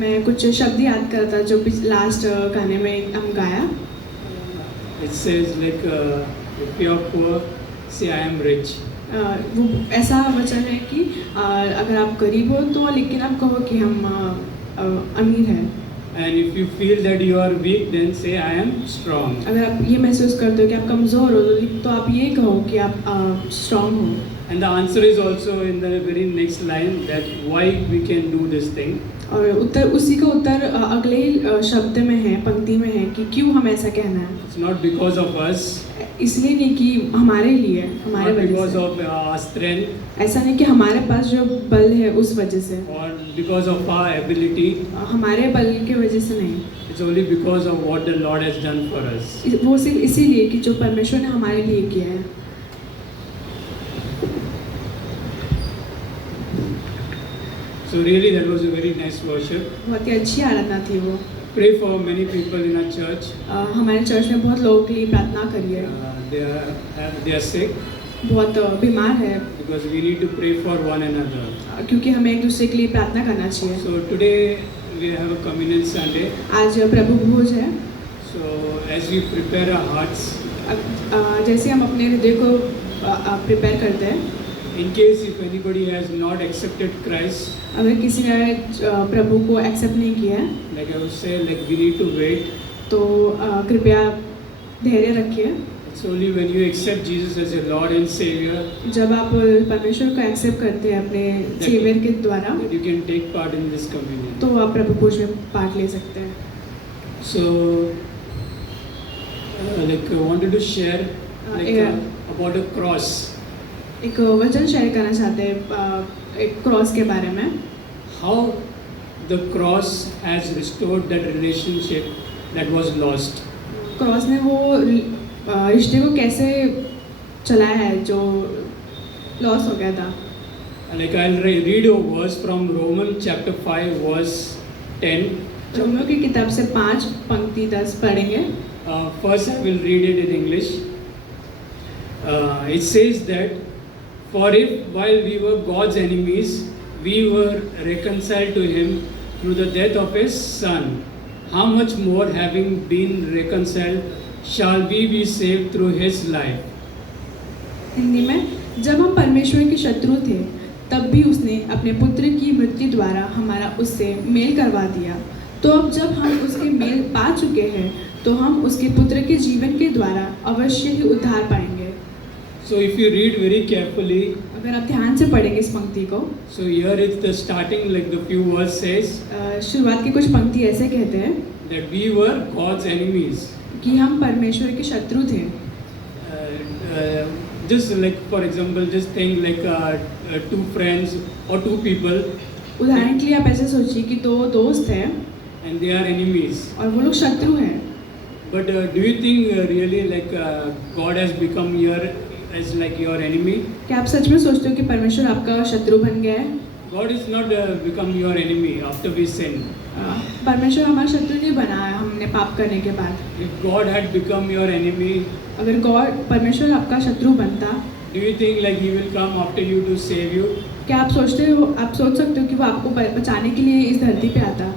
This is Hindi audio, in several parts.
मैं कुछ शब्द याद कर रहा था जो लास्ट गाने में हम गाया. It says like, if you are poor, say I am rich. वो ऐसा वचन है कि अगर आप गरीब हो तो लेकिन आप कहो कि हम अमीर हैं. And if you feel that you are weak, then say I am strong. अगर आप ये महसूस करते हो कि आप कमज़ोर हो तो आप ये कहो कि आप स्ट्रांग हो. And the answer is also in the very next line, that why we can do this thing. और उत्तर उसी का उत्तर अगले ही शब्द में है, पंक्ति में है कि क्यों हम ऐसा कहना है. It's not because of us. इसलिए नहीं कि हमारे लिए, हमारे Not वजह because से. of our strength. ऐसा नहीं कि हमारे पास जो बल है उस वजह से. Or because of our ability. हमारे बल के वजह से नहीं. It's only because of what the Lord has done for us. वो सिर्फ इसीलिए कि जो परमेश्वर ने हमारे लिए किया है. So really that was a very nice worship. बहुत ही अच्छी आराधना थी वो. Pray for many people in our church. हमारे चर्च में बहुत लोगों के लिए प्रार्थना करिए. They are sick. बहुत बीमार है. Because we need to pray for one another. क्योंकि हमें एक दूसरे के लिए प्रार्थना करना चाहिए. So today we have a communion Sunday. आज प्रभु भोज है. So as we prepare our hearts. जैसे हम अपने हृदय को प्रिपेयर करते हैं. In case if anybody has not accepted Christ. अगर किसी ने प्रभु को एक्सेप्ट नहीं किया है. Like I would say, like we need to wait. तो कृपया धैर्य रखिए. It's only when you accept Jesus as your Lord and Savior. जब आप परमेश्वर को एक्सेप्ट करते हैं अपने सेवियर के द्वारा. That you can take part in this communion. तो आप प्रभु भोज में पार्ट ले सकते हैं. So like I wanted to share about a cross. एक वचन शेयर करना चाहते हैं एक क्रॉस के बारे में. How the cross has restored that relationship that was lost. Cross ने वो रिश्ते को कैसे चलाया है जो लॉस हो गया था. Like I'll read a verse from Romans chapter 5 verse 10. Romeo की किताब से 5 पंक्ति 10 पढ़ेंगे. First I will read it in English. It says that, for if while we were God's enemies, we were reconciled to Him through the death of His Son, how much more, having been reconciled, shall we be saved through His life. Hindi में, जब हम परमेश्वर के शत्रु थे तब भी उसने अपने पुत्र की मृत्यु द्वारा हमारा उससे मेल करवा दिया. तो अब जब हम उसके मेल पा चुके हैं तो हम उसके पुत्र के जीवन के द्वारा अवश्य ही उद्धार पाएंगे. So if you read very carefully, अगर आप ध्यान से पढ़ेंगे इस पंक्ति को, so here it's the starting, like the few verse says, शुरुआत की कुछ पंक्ति ऐसे कहते हैं that we were God's enemies. कि हम परमेश्वर के शत्रु थे. Just like for example, just think like two friends or two people. उदाहरण के लिए आप ऐसे सोचिए कि दो दोस्त हैं and they are enemies. और वो लोग शत्रु हैं. But do you think really like God has become as like your enemy? क्या आप सच में सोचते हो कि परमेश्वर आपका शत्रु बन गया है? God is not become your enemy after we sin. परमेश्वर हमारा शत्रु नहीं बना है हमने पाप करने के बाद. If God had become your enemy, अगर परमेश्वर आपका शत्रु बनता, do you think like He will come after you to save you? क्या आप सोच सकते हो कि वो आपको बचाने के लिए इस धरती पे आता?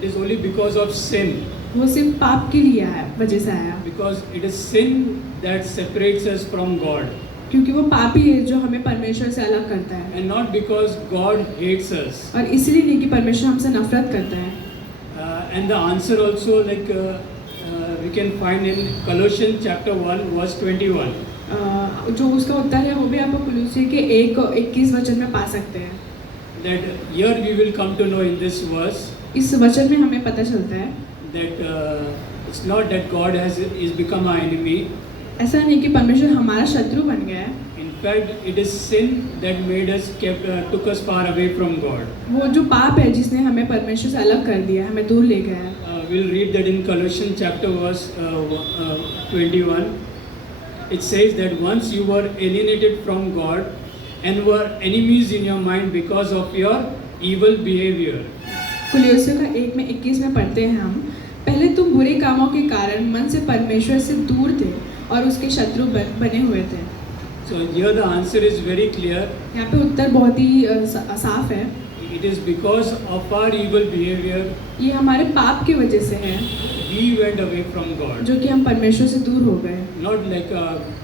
It is only because of sin. वो सिर्फ पाप के लिए आया, वजह से आया. Because it is sin that separates us from God. क्योंकि वो पाप ही है जो हमें परमेश्वर से अलग करता है. And not because God hates us. और इसलिए नहीं कि परमेश्वर हमसे नफरत करता है. And the answer also like we can find in Colossians chapter 1 verse 21. जो उसका उत्तर है वो भी आप कुलुस्सी के 1:21 वचन में पा सकते हैं. That here we will come to know in this verse. इस वचन में हमें पता चलता है that it's not that God is become our enemy. ऐसा नहीं कि परमेश्वर हमारा शत्रु बन गया है. In fact, it is sin that made us took us far away from God. वो जो पाप है जिसने हमें परमेश्वर से अलग कर दिया, हमें दूर ले गया है. We'll read that in Colossians chapter verse 21. It says that once you were alienated from God and were enemies in your mind because of your evil behavior. कुलुस्सी का 1:21 में पढ़ते हैं हम, पहले तुम बुरे कामों के कारण मन से परमेश्वर से दूर थे और उसके शत्रु बने हुए थे. So here the answer is very clear. यहाँ पे उत्तर बहुत ही साफ है. It is because of our evil behavior ये हमारे पाप की वजह से है we went away from God. जो कि हम परमेश्वर से दूर हो गए। Not like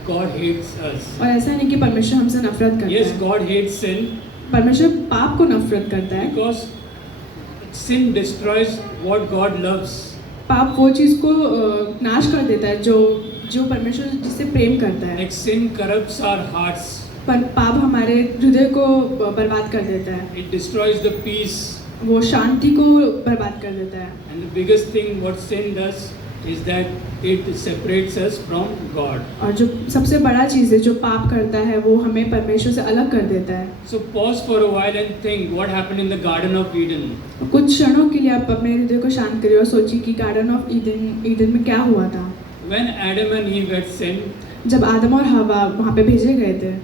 God hates us. और ऐसा नहीं कि परमेश्वर हमसे नफरत करता Yes, है। God hates sin परमेश्वर पाप को नफरत करता है because sin destroys what God loves. पाप वो चीज़ को नाश कर देता है जो जो परमेश्वर जिससे प्रेम करता है। Like sin corrupts our hearts. पर पाप हमारे हृदय को बर्बाद कर देता है, It destroys the peace. वो शांति को बर्बाद कर देता है। And the biggest thing what sin does is that it separates us from God. और जो सबसे बड़ा चीज़ है जो पाप करता है वो हमें परमेश्वर से अलग कर देता है। So pause for a while and think what happened in the Garden of Eden. कुछ क्षणों के लिए आप अपने हृदय को शांत करिए और सोचिए कि गार्डन ऑफ ईडन में क्या हुआ था। When Adam and Eve had sinned, जब आदम और हवा वहाँ पे भेजे गए थे,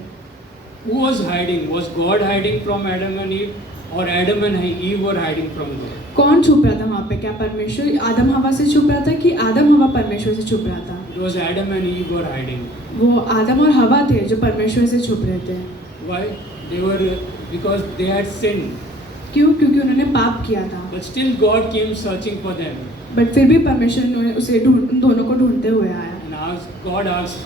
who was hiding? Was God hiding from Adam and Eve, or Adam and Eve were hiding from God? कौन छुप रहा था वहाँ पे? क्या परमेश्वर आदम हवा से छुप रहा था कि आदम हवा परमेश्वर से छुप रहा था? It was Adam and Eve were hiding. वो आदम और हवा थे जो परमेश्वर से छुप रहे थे। Why? They were because they had sinned. क्यों? क्योंकि उन्होंने पाप किया था। But still God came searching for them. But फिर भी परमेश्वर ने उसे उन दोनों को ढूंढते हुए आया। And God asked,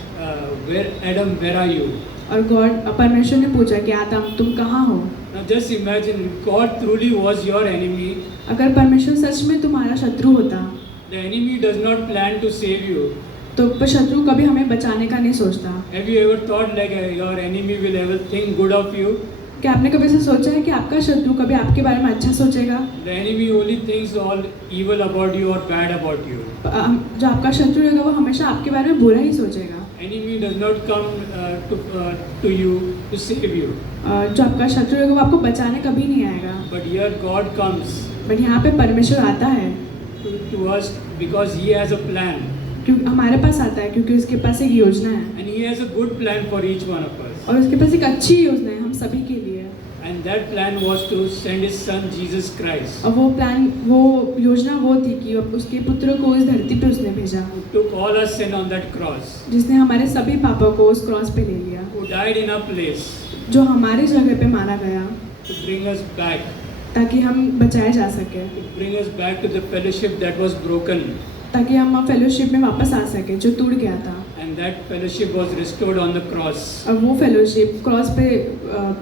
"Where Adam? Where are you?" और परमेश्वर ने पूछा कि आदम तुम कहाँ हो? Now just imagine, if God truly was your enemy, अगर परमेश्वर सच में तुम्हारा शत्रु होता, the enemy does not plan to save you. तो शत्रु कभी हमें बचाने का नहीं सोचता। Have you ever thought like your enemy will ever think good of you? क्या आपने कभी ऐसा सोचा है कि आपका शत्रु कभी आपके बारे में अच्छा सोचेगा? The enemy only thinks all evil about you or bad about you. जो आपका शत्रु रहेगा वो हमेशा आपके बारे में बुरा ही सोचेगा। Enemy does not come to you to save you. जो आपका शत्रु रहेगा वो आपको बचाने कभी नहीं आएगा। But here God comes but यहाँ पे परमेश्वर आता है to us because He has a plan. क्योंकि हमारे पास आता है क्योंकि उसके पास एक योजना है And He has a good plan for each one of us. और उसके पास एक अच्छी योजना है हम सभी के लिए। And that plan was to send His Son Jesus Christ. और वो योजना वो थी कि उसके पुत्र को इस धरती पे उसने भेजा, Who took all our sin on that cross. जिसने हमारे सभी पापों को उस क्रॉस पे ले लिया, Who died in our place जो हमारी जगह पे मारा गया to bring us back. ताकि हम बचाए जा सके, To bring us back to the fellowship that was broken. ताकि हम फेलोशिप में वापस आ सके जो टूट गया था। And that fellowship was restored on the cross. और वो फेलोशिप क्रॉस पे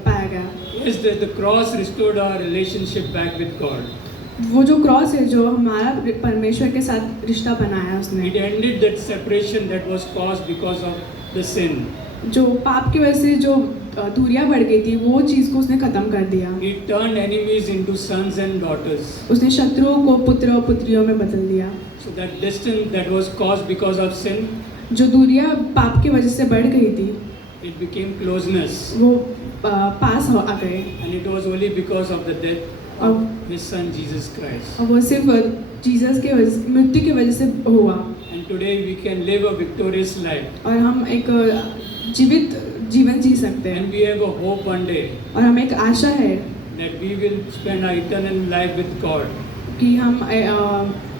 पाया गया। Yes, the cross restored our relationship back with God. वो जो क्रॉस है जो हमारा परमेश्वर के साथ रिश्ता बनाया उसने, It ended that separation that was caused because of the sin. जो पाप की वजह से जो दूरियां बढ़ गई थी वो चीज़ को उसने ख़त्म कर दिया। He turned enemies into sons and daughters. उसने शत्रुओं को पुत्र और पुत्रियों में बदल दिया। So that distance that was caused because of sin, जो दूरियां पाप की वजह से बढ़ गई थी it became closeness. वो पास आ गए, And it was only because of the death of His Son Jesus Christ. और वो सिर्फ जीसस के मृत्यु की वजह से हुआ। And today we can live a victorious life. और हम एक जीवित जीवन जी सकते हैं And we have a hope one day और हमें एक आशा है that we will spend our eternal life with God. कि हम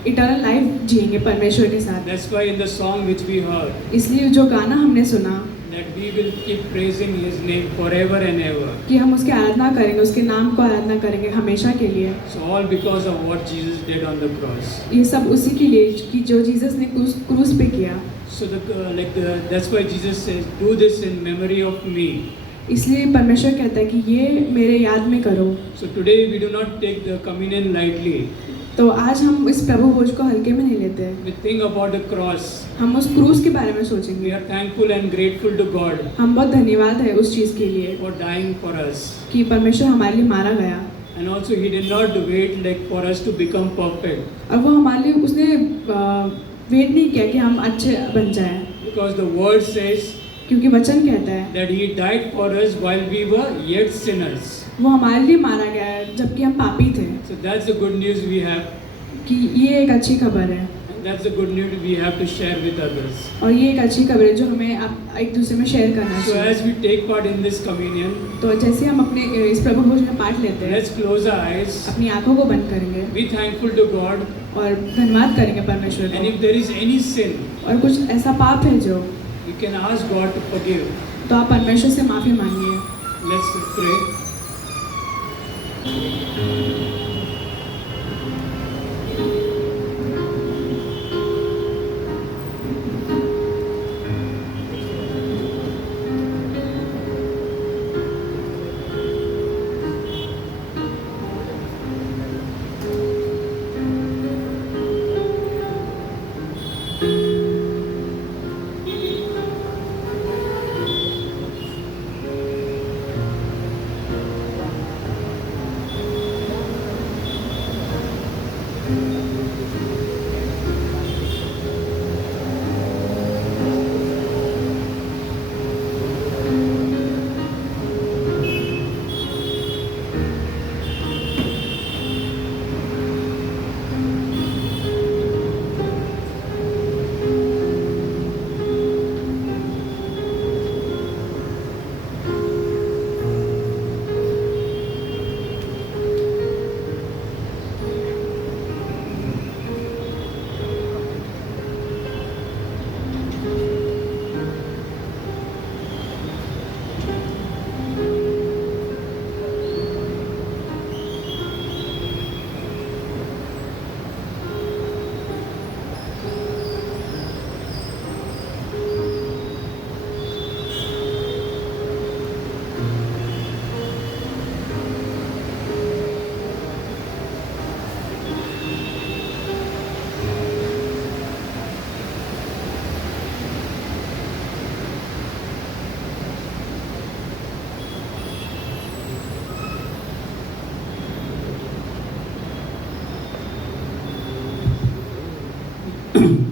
इटर्नल लाइफ जिएंगे परमेश्वर के साथ। That's why in the song which we heard, इसलिए जो गाना हमने सुना that we will keep praising His name forever and ever. कि हम उसकी आराधना करेंगे, उसके नाम को आराधना करेंगे हमेशा के लिए। So all because of what Jesus did on the cross. ये सब उसी के लिए कि जो जीसस ने क्रूस पे किया। So that's why Jesus says, "Do this in memory of me." इसलिए परमेश्वर कहता है कि ये मेरे याद में करो। So today we do not take the communion lightly. तो आज हम इस प्रभु भोज को हल्के में नहीं लेते। We think about the cross. हम उस क्रूस के बारे में We सोचेंगे। are thankful and grateful to God हम बहुत धन्यवाद है उस चीज़ के लिए for dying for us. कि परमेश्वर हमारे लिए मारा गया And also He did not wait like for us to become perfect. और वो हमारे लिए उसने वेट नहीं किया कि हम अच्छे बन जाएं, Because the word says क्योंकि वचन कहता है that He died for us while we were yet sinners. वो हमारे लिए मारा गया है जबकि हम पापी थे। So that's the good news we have. कि ये एक अच्छी खबर है And that's the good news we have to share with others. और ये एक अच्छी खबर है जो हमें आप एक दूसरे में शेयर करना So चाहिए। as we take part in this communion, तो जैसे हम अपने इस प्रभु भोज में पार्ट लेते हैं, let's close our eyes. अपनी आंखों को बंद करेंगे Be thankful to God. और धन्यवाद करेंगे परमेश्वर And if को। there is any sin, और कुछ ऐसा पाप है जो you can ask God to forgive. तो आप परमेश्वर से माफ़ी मांगिए। Let's pray.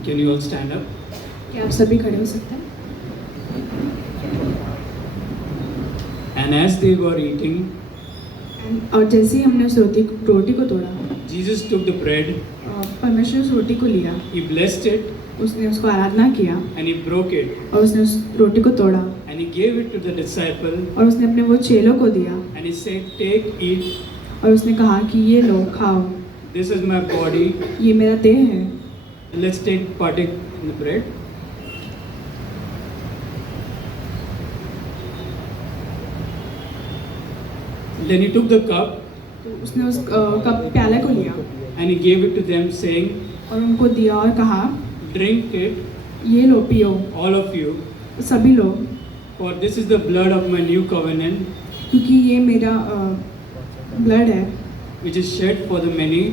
Can you all stand up? क्या आप सभी खड़े हो सकते हैं? And as they were eating, और जैसे ही हमने उस रोटी को तोड़ा, Jesus took the bread, परमेश्वर उस रोटी को लिया, he blessed it, उसने उसको आराधना किया and he broke it, और उसने उस रोटी को तोड़ा and he gave it to the disciple, और उसने अपने वो चेलों को दिया and he said, "Take, eat. और उसने कहा कि ये लो खाओ, This is my body. ये मेरा देह है। Let's take partake in the bread." Then he took the cup तो उसने उस कप प्याले को लिया and he gave it to them, saying, और उनको दिया और कहा, "Drink it, ये लो पियो all of you, सभी लोग, for this is the blood of my new covenant, क्योंकि ये मेरा ब्लड है which is shed for the many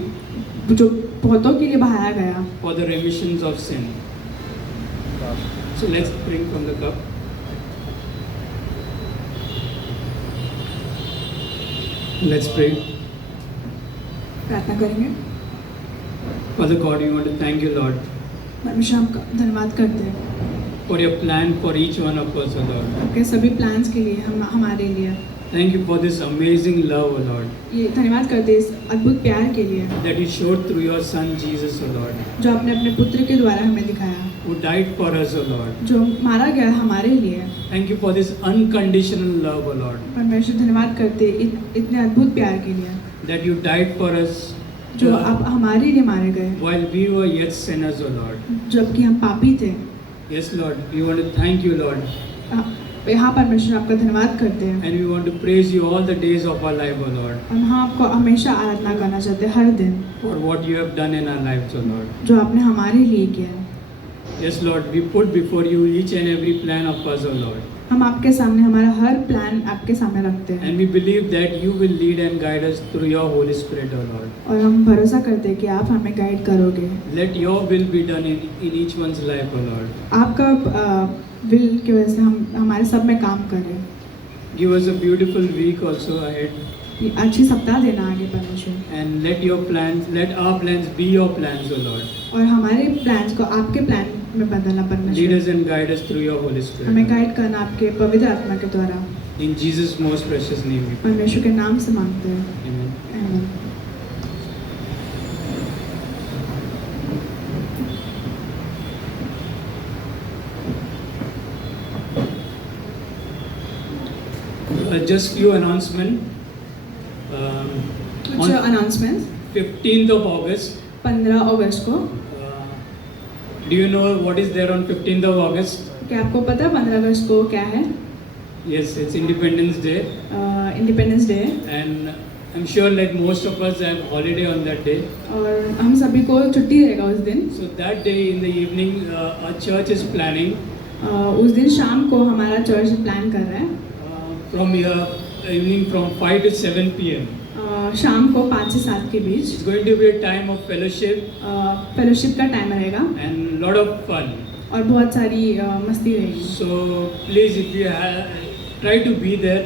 जो बहुतों के लिए बहाया गया for the remissions of sin." So let's drink from the cup. Let's pray. प्रार्थना करेंगे। Father God, we want to thank you, Lord, परमेश्वर आपका धन्यवाद करते हैं for your plan for each one of us, O Lord. आपके सभी प्लान्स के लिए, हमारे लिए Thank you for this amazing love, O Lord, ये धन्यवाद करते हैं इस अद्भुत प्यार के लिए that you showed through your Son Jesus, O Lord, जो आपने अपने पुत्र के द्वारा हमें दिखाया, who died for us, O Lord. जो मारा गया हमारे लिए। Thank you for this unconditional love, O Lord, परमेश्वर धन्यवाद करते हैं इतने अद्भुत प्यार के लिए that you died for us जो आप हमारे लिए मारे गए while we were yet sinners, O Lord. जबकि हम पापी थे। Yes, Lord, we want to thank you, Lord, यहाँ परमेश्वर आपका धन्यवाद करते हैं and we want to praise you all the days of our life, O Lord, और हम आपको हमेशा आराधना करना चाहते हैं हर दिन, for what you have done in our lives, O Lord. जो आपने हमारे लिए किया है। Yes, Lord, we put before you each and every plan of us, O Lord. हम आपके सामने हमारा हर प्लान आपके सामने रखते हैं And we believe that you will lead and guide us through your Holy Spirit, O Lord. और हम भरोसा करते हैं कि आप हमें गाइड करोगे। Let your will be done in each one's life, O Lord. आपका विल की वजह से हम हमारे सब में काम करें। Give us a beautiful week also ahead. ये अच्छी सप्ताह देना आगे परमेश्वर, And let our plans be your plans, O Lord. और हमारे प्लान्स को आपके प्लान में बदलना Lead परमेश्वर, us and guide us through your Holy हमें Spirit. गाइड करना आपके पवित्र आत्मा के द्वारा। In Jesus' most precious name we pray. परमेश्वर के नाम से मांगते हैं, Amen. आमीन। Just few announcement. कुछ On announcement 15th of August, 15 अगस्त को, do you know what is there on 15th of August? क्या आपको पता है 15 अगस्त को क्या है? Yes, it's Independence Day, independence day, and I'm sure like most of us have holiday on that day. और हम सभी को छुट्टी रहेगा उस दिन। So that day in the evening, our church is planning उस दिन शाम को हमारा चर्च प्लान कर रहा है, from here evening from 5 to 7 p.m. शाम को 5 से 7 के बीच It's going to be a time of fellowship fellowship का टाइम रहेगा and lot of fun. और बहुत सारी मस्ती रहेगी। So please, if you try to be there,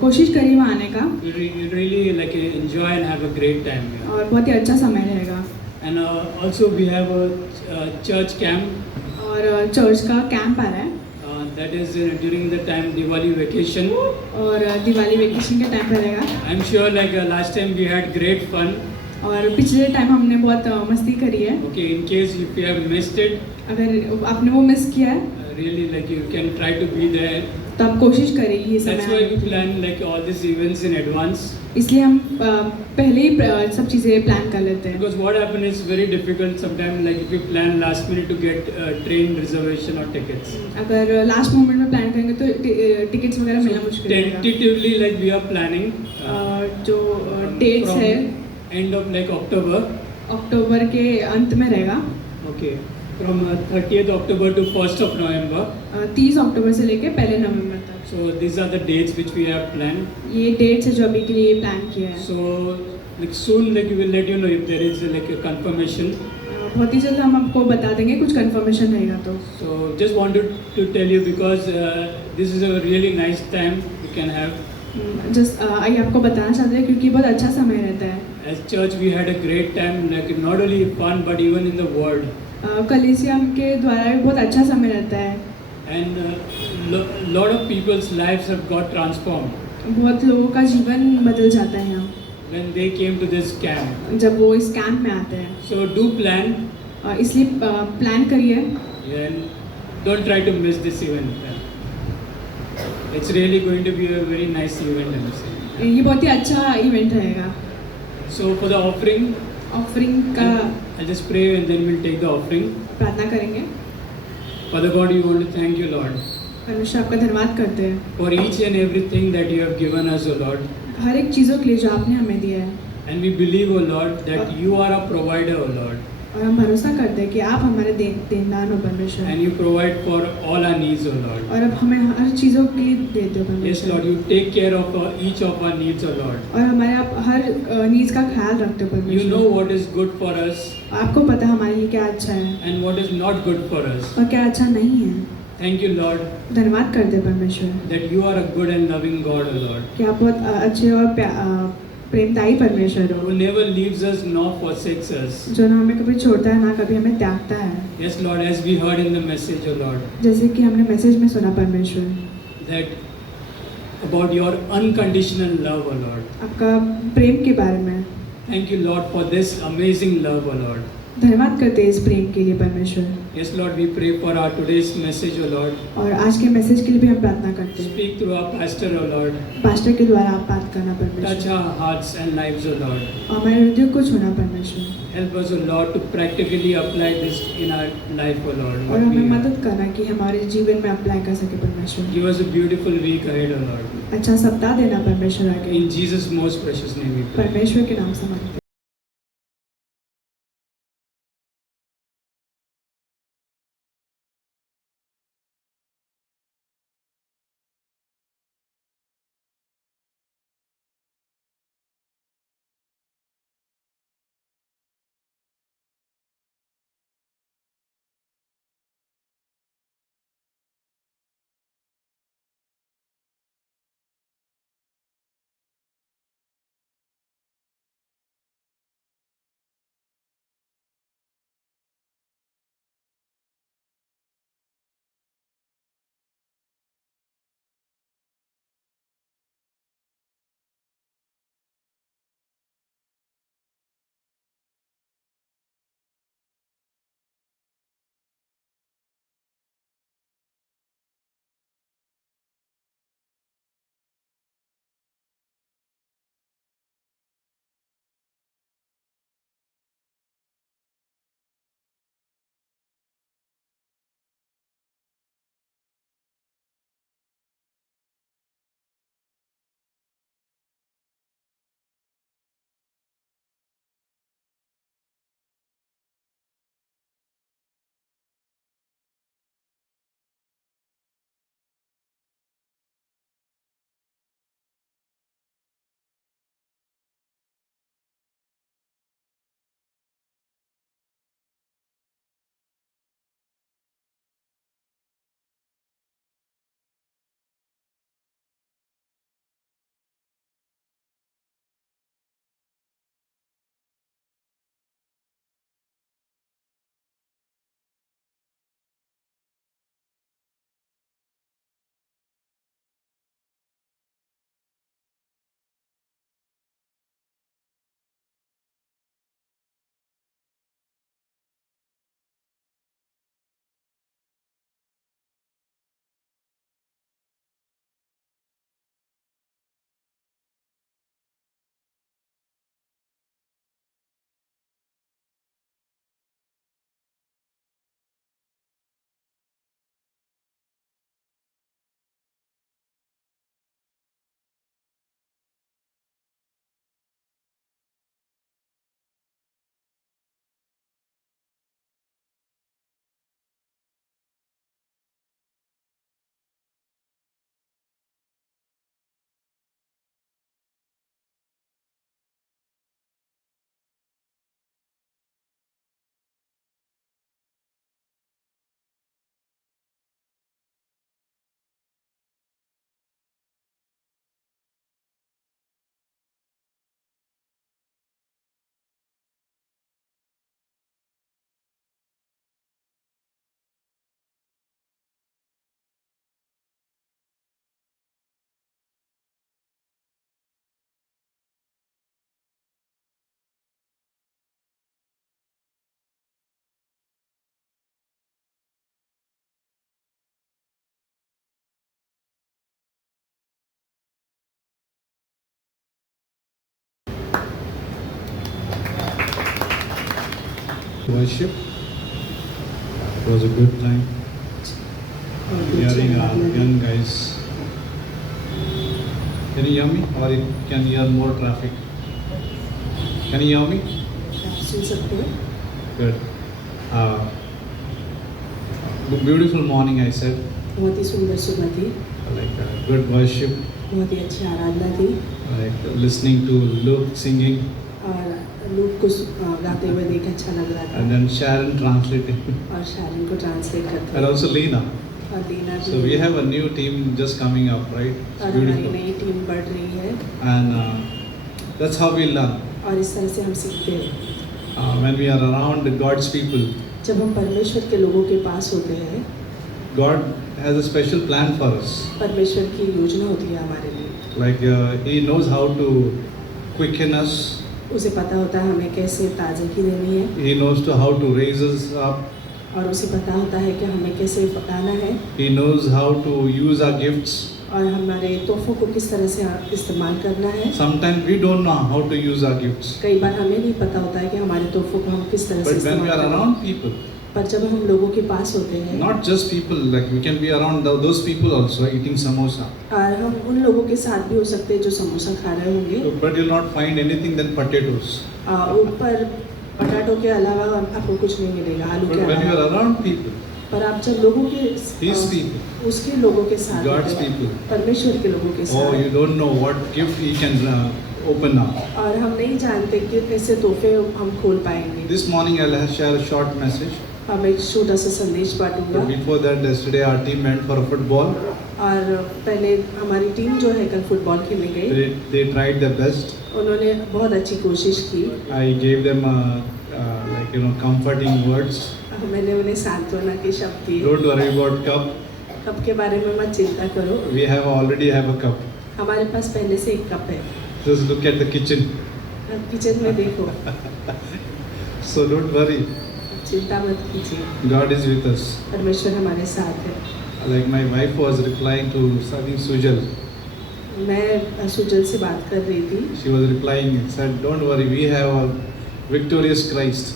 कोशिश करिए वहाँ आने का, you really like enjoy and have a great time here. और बहुत ही अच्छा समय रहेगा। And also we have a church camp और चर्च का कैंप आ रहा है that is during the time Diwali vacation. और दिवाली वेकेशन के टाइम पे रहेगा I'm sure like last time we had great fun. और पिछले टाइम हमने बहुत मस्ती करी है Okay, in case if you have missed it, अगर आपने वो मिस किया है really like you can try to be there. तो आप कोशिश करिए ये That's समय why आने we की। plan like all these events in advance. इसलिए हम पहले ही सब चीज़ें प्लान कर लेते हैं Because what happens is very difficult sometimes like if you plan last minute to get train reservation or tickets. अगर लास्ट मोमेंट में प्लान करेंगे तो टिकट्स वगैरह मिलना मुश्किल है Tentatively like we are planning जो डेट्स from है end of like October. अक्टूबर के अंत में रहेगा Okay, from 30th October to 1st of November. 30 अक्टूबर से लेके पहले नवंबर तक So these are the dates which we have planned. ये डेट्स है जो अभी के लिए प्लान किया है So like soon like we will let you know if there is like a confirmation. बहुत ही जल्द हम आपको बता देंगे कुछ कंफर्मेशन रहेगा तो So just wanted to tell you because this is a really nice time we can have. Just ये आपको बताना चाहते हैं क्योंकि बहुत अच्छा समय रहता है As church we had a great time like not only fun but even in the world. कलीसिया के द्वारा भी बहुत अच्छा समय रहता है And lot of people's lives have got transformed बहुत लोगों का जीवन बदल जाता है यहाँ when they came to this camp. जब वो इस कैंप में आते हैं So do plan इसलिए प्लान करिए and don't try to miss this event. It's really going to be a very nice event, I must say. ये बहुत ही अच्छा इवेंट रहेगा So for the offering, offering का I'll just pray and then we'll take the offering. प्रार्थना करेंगे Father God, we want to thank you, Lord, परमेश्वर आपका धन्यवाद करते हैं for each and everything that you have given us, O Lord. हर एक चीज़ों के लिए जो आपने हमें दिया है And we believe, O Lord, that you are a provider, O Lord. और हम भरोसा करते हैं कि आप हमारे देनदार हो परमेश्वर And you provide for all our needs, O Lord. और अब हमें हर चीज़ों के लिए देते हो Yes, परमेश्वर Lord, you take care of each of our needs, O Lord. और हमारे आप हर नीड्स का ख्याल रखते हो You know परमेश्वर what is good for us आपको पता है हमारे लिए क्या अच्छा है and what is not good for us. और क्या अच्छा नहीं है Thank you, Lord, धन्यवाद करते हैं परमेश्वर that you are a good and loving God, O Lord, कि आप बहुत अच्छे और प्रेमदायी परमेश्वर who हो never leaves us nor forsakes us. जो ना हमें कभी छोड़ता है ना कभी हमें त्यागता है Yes, Lord, as we heard in the message, O Lord, जैसे कि हमने मैसेज में सुना परमेश्वर that about your unconditional love, O Lord. आपका प्रेम के बारे में Thank you, Lord, for this amazing love, O Lord. धन्यवाद करते हैं इस प्रेम के लिए परमेश्वर Yes, Lord, we pray for our today's message, O Lord. और आज के मैसेज के लिए भी हम प्रार्थना करते हैं Speak through our pastor, O Lord. Pastor के द्वारा आप बात करना Touch परमेश्वर our hearts and lives, O Lord. और हमारे हृदय को छूना परमेश्वर Help us, O Lord, to practically apply this in our life, O Lord. और What हमें we- मदद करना कि हमारे जीवन में अप्लाई कर सके परमेश्वर Give us a beautiful week ahead, O Lord. अच्छा सप्ताह देना परमेश्वर आगे In Jesus' most precious name we pray. परमेश्वर के नाम से मांगते हैं। Worship. It was a good time. Hearing our young guys. Can you hear me, or can you hear more traffic? Can you hear me? आप सुन सकते हो? Good. Beautiful morning, I said. बहुत ही सुंदर सुबह थी, Like good worship. बहुत ही अच्छी आराधना थी Like listening to Luke singing, और लूक को गाते हुए देख अच्छा लग रहा था and then Sharon translating, और शारिन को ट्रांसलेट करते and हुए also Lena. और लीना भी। So we have a new team just coming up, right? It's और हमारी beautiful. नई टीम बढ़ रही है And that's how we learn. और इस तरह से हम सीखते हैं। When we are around God's people, जब हम परमेश्वर के लोगों के पास होते हैं, God has a special plan for us. परमेश्वर की योजना होती है हमारे लिए। Like He knows how to quicken us. उसे पता होता है हमें कैसे ताजगी देनी है He knows to how to raise us up. और उसे पता होता है कि हमें कैसे पकाना है He knows how to use our gifts. और हमारे तोहफों को किस तरह से इस्तेमाल करना है। Sometimes we don't know how to use our gifts. कई बार हमें नहीं पता होता है कि हमारे तोहफों को हम किस तरह से But when we इस्तेमाल are करें। around people, पर जब हम लोगों के पास होते हैं not just people, like we can be around those people also eating samosa. और हम उन लोगों के साथ भी हो सकते हैं जो समोसा खा रहे होंगे But you'll not find anything than potatoes. ऊपर पटाटो के अलावा आपको कुछ नहीं मिलेगा, आलू But के when you are अलावा। around people, पर आप जब लोगों के His people, उसके लोगों के साथ God's होते हैं, people. परमेश्वर के लोगों के oh, you साथ, don't know what gift He can open up. और हम नहीं जानते कि कैसे तोहफे हम खोल पाएंगे। This morning I'll share a short message. हम एक छोटा सा संदेश बांटूंगा। But before that, yesterday our team went for a football. और पहले हमारी टीम जो है कल फुटबॉल खेलने गई। They tried their best. उन्होंने बहुत अच्छी कोशिश की। I gave them like comforting words. मैंने उन्हें सांत्वना के शब्द दिए। Don't worry about cup. Cup के बारे में मत चिंता करो, We already have a cup. हमारे पास पहले से एक कप है। Just look at the kitchen. Kitchen में देखो, So don't worry. चिंता मत कीजिए, God is with us. परमेश्वर हमारे साथ है। Like my wife was replying to Sadi Sujal. मैं सुजल से बात कर रही थी। She was replying and said, "Don't worry, we have a victorious Christ.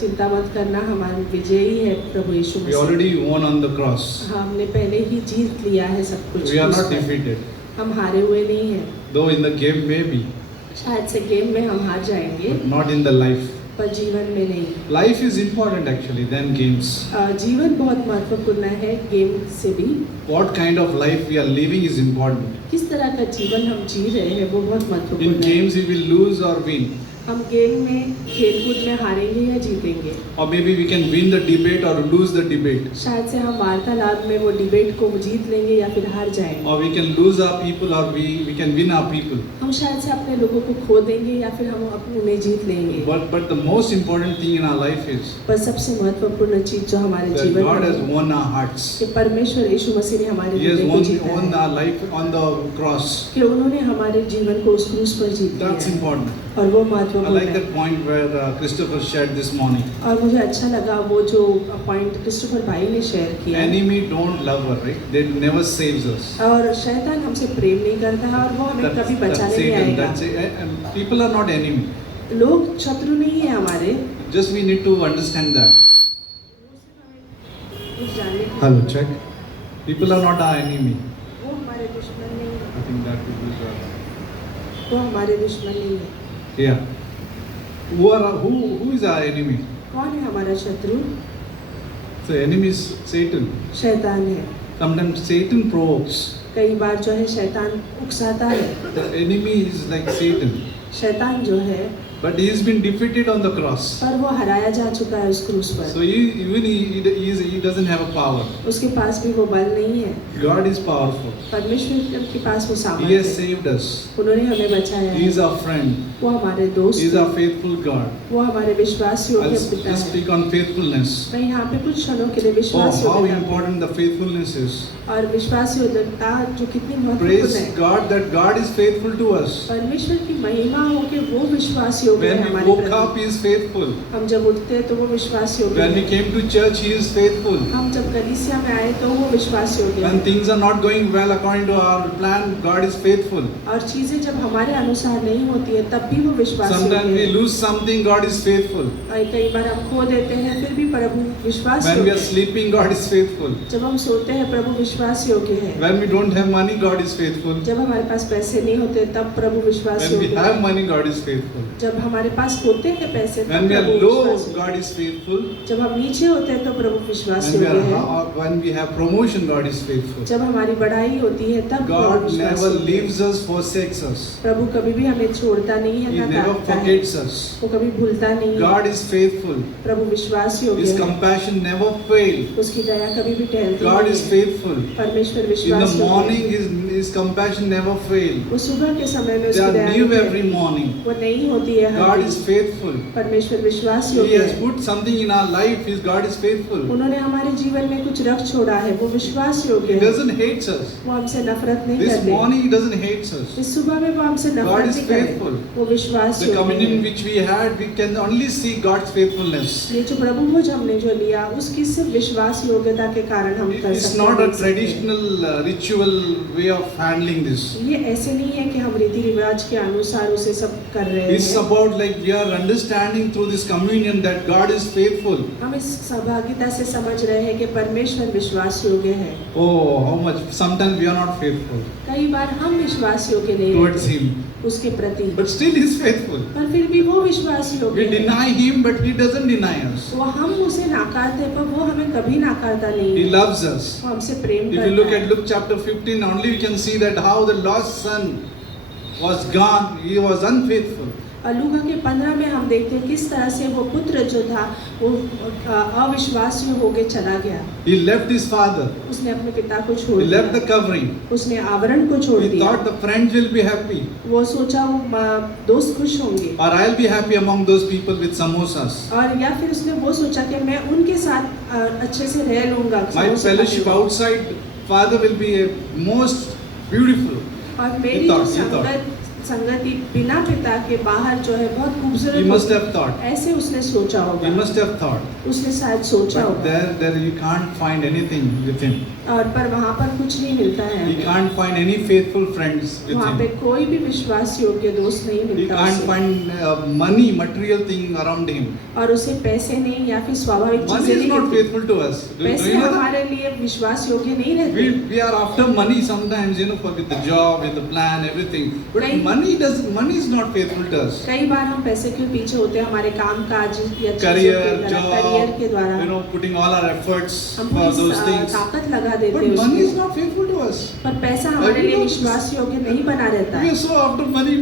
चिंता मत करना, हमारे विजयी है प्रभु यीशु We Masih. already won on the cross. हमने पहले ही जीत लिया है सब कुछ। We are उस not पर। defeated. हम हारे हुए नहीं हैं। Though in the game maybe, शायद से गेम में हम हार जाएंगे, but not in the life. पर जीवन में नहीं। Life is important actually than games. जीवन बहुत महत्वपूर्ण है गेम से भी। What kind of life we are living is important. किस तरह का जीवन हम जी रहे हैं वो बहुत In महत्वपूर्ण है। games we will lose or win. हम गेम में खेलकूद में हारेंगे या जीतेंगे, Or maybe we can win the debate or lose the debate. शायद से हम वार्तालाप में वो डिबेट को जीत लेंगे या फिर हार जाएंगे। Or we can lose our people or we can win our people. हम शायद से अपने लोगों को खो देंगे या फिर हम उन्हें जीत लेंगे। But the most important thing in our life is पर सबसे महत्वपूर्ण चीज जो हमारे that जीवन God में has है won our hearts. कि परमेश्वर यीशु मसीह ने हमारे He has हृदय को जीता won है, our life on the cross. कि उन्होंने हमारे जीवन को उस क्रूस पर जीत लिया That's है important. और वो I महत्वपूर्ण like that है। point where Christopher shared this morning. और मुझे अच्छा लगा वो जो पॉइंट क्रिस्टोफर भाई ने शेयर किया। Enemy don't love us, right? They never saves us. और शैतान हमसे प्रेम नहीं करता है और वो हमें कभी That's बचाने नहीं Satan. आएगा। That's it. And people are not enemy. लोग शत्रु नहीं है हमारे। Just we need to understand that. कुछ जानने की- Hello, check. People are not our enemy. वो हमारे दुश्मन नहीं है, I think that would be better. वो हमारे दुश्मन नहीं है। Yeah. Who is our enemy? कौन है हमारा शत्रु? So enemy is Satan. शैतान है। Sometimes Satan provokes. कई बार जो है शैतान उकसाता है। The enemy is like Satan. शैतान जो है But he has been defeated on the cross. पर वो हराया जा चुका है उस क्रूस पर। So he doesn't have a power. उसके पास भी वो बल नहीं है। God is powerful. परमेश्वर के पास वो He सामर्थ्य has है। saved us. उन्होंने हमें बचाया He है। is our friend. वो हमारे He दोस्त is हैं। our faithful God. वो हमारे विश्वास योग्य I'll पिता just है। speak on faithfulness. मैं यहाँ पे कुछ क्षणों के लिए Oh, विश्वास how योग्यता important the faithfulness is. और विश्वास योग्यता जो कितनी महत्वपूर्ण Praise है। God that God is faithful to us. परमेश्वर की महिमा हो कि वो विश्वास योग्य When है we हमारे woke up, प्रति। He is faithful. हम जब उठते हैं तो वो विश्वास योग्य When we है। came to church, He is faithful. हम जब कलीसिया में आए तो वो विश्वास योग्य When है। things are not going well according to our plan, God is faithful. और चीजें जब हमारे अनुसार नहीं होती है तब भी वो विश्वास Sometimes योग्य we है। lose something, God is faithful. और कई बार हम खो देते हैं फिर भी प्रभु विश्वास When we योग्य are है। sleeping, God is faithful. जब हम सोते हैं प्रभु विश्वास योग्य है। When we don't have money, God is faithful. जब हमारे पास पैसे नहीं होते तब प्रभु विश्वास When we योग्य have है। money, God is faithful. जब हमारे पास होते हैं पैसे तब When we are Prabhu low, विश्वास योग्य है। God is faithful. जब हम नीचे होते हैं तो प्रभु विश्वास When we योग्य है। when we have promotion, God is faithful. जब हमारी बढ़ाई होती है तब प्रभु God विश्वास never योग्य है। leaves us, forsakes us. प्रभु कभी भी हमें छोड़ता नहीं है He ना never त्यागता है। forgets us. वो कभी भूलता नहीं है। God is faithful. प्रभु विश्वास योग्य His है। compassion never fails. उसकी दया कभी भी टहलती God नहीं is है। faithful. परमेश्वर In विश्वास the योग्य है। morning, His compassion never fails. वो सुबह के समय में They उसकी are दया new नहीं every है। morning. वो नहीं होती है हर God दिन। is faithful. परमेश्वर विश्वास He योग्य has है। put something in our life. His God is faithful. उन्होंने हमारे जीवन में कुछ रख छोड़ा है वो विश्वास योग्य He है। doesn't hate us. वो हमसे नफरत नहीं This करते। morning He doesn't hate us. इस सुबह में वो हमसे God नफरत is नहीं करते। faithful. वो विश्वास The योग्य communion है। which we had, we can only see God's faithfulness. ये जो प्रभु भोज हमने जो लिया उसकी सिर्फ विश्वास योग्यता के कारण हम कर It's सकते not a हैं। traditional ritual way of handling this. ये ऐसे नहीं है कि हम रीति रिवाज के अनुसार उसे सब कर रहे It's हैं। about like we are understanding through this communion that God is faithful. हम इस सहभागिता से समझ रहे हैं कि परमेश्वर विश्वास योग्य है। Oh, how much? Sometimes we are not faithful कई बार हम विश्वास योग्य नहीं towards रहते Him, उसके प्रति, but still He is faithful. पर फिर भी वो विश्वास We योग्य है। deny Him, but He doesn't deny us. वो हम उसे नाकारते पर वो हमें कभी नाकारता नहीं He है। loves us. वो हमसे प्रेम If you look करता at है। Luke chapter 15, only we can see that how the lost son was gone. He was unfaithful. और लूका के 15 में हम देखते हैं किस तरह से वो पुत्र जो था वो अविश्वासी होके चला गया। He left his father. उसने अपने पिता को छोड़ He left the दिया। covering. उसने आवरण को छोड़ He दिया। thought the friends will be happy, वो सोचा वो दोस्त खुश होंगे or I'll be happy among those people with samosas. और या फिर उसने वो सोचा कि मैं उनके साथ अच्छे से रह लूंगा। My समोसे fellowship खाते हुए। outside father will be most beautiful. और मेरी जो he thought. संगति बिना पिता के बाहर जो है बहुत He खूबसूरत must होगी। have thought. ऐसे उसने सोचा He होगा। must have thought. उसने शायद सोचा But होगा there you can't find anything with him. और पर वहाँ पर कुछ नहीं मिलता है। You can't find any faithful friends with वहाँ पे him. कोई भी विश्वास योग्य दोस्त नहीं You मिलता can't उसे। find money, material thing around him. और उसे पैसे नहीं या फिर स्वाभाविक Money चीजें is नहीं not मिलती। faithful to us. Do पैसे you know that? हमारे लिए विश्वास योग्य नहीं रहते। We are after money sometimes, with the job, with the plan, everything. But Right. money is not faithful to us. कई बार हम पैसे के पीछे होते हैं हमारे काम काज या Career, करियर के द्वारा job, putting all our efforts हम for पूरी those things. ताकत लगा देते But हैं money is उसमें। not faithful to us. पर पैसा हमारे लिए know विश्वास योग्य नहीं बना रहता We है। are so after money.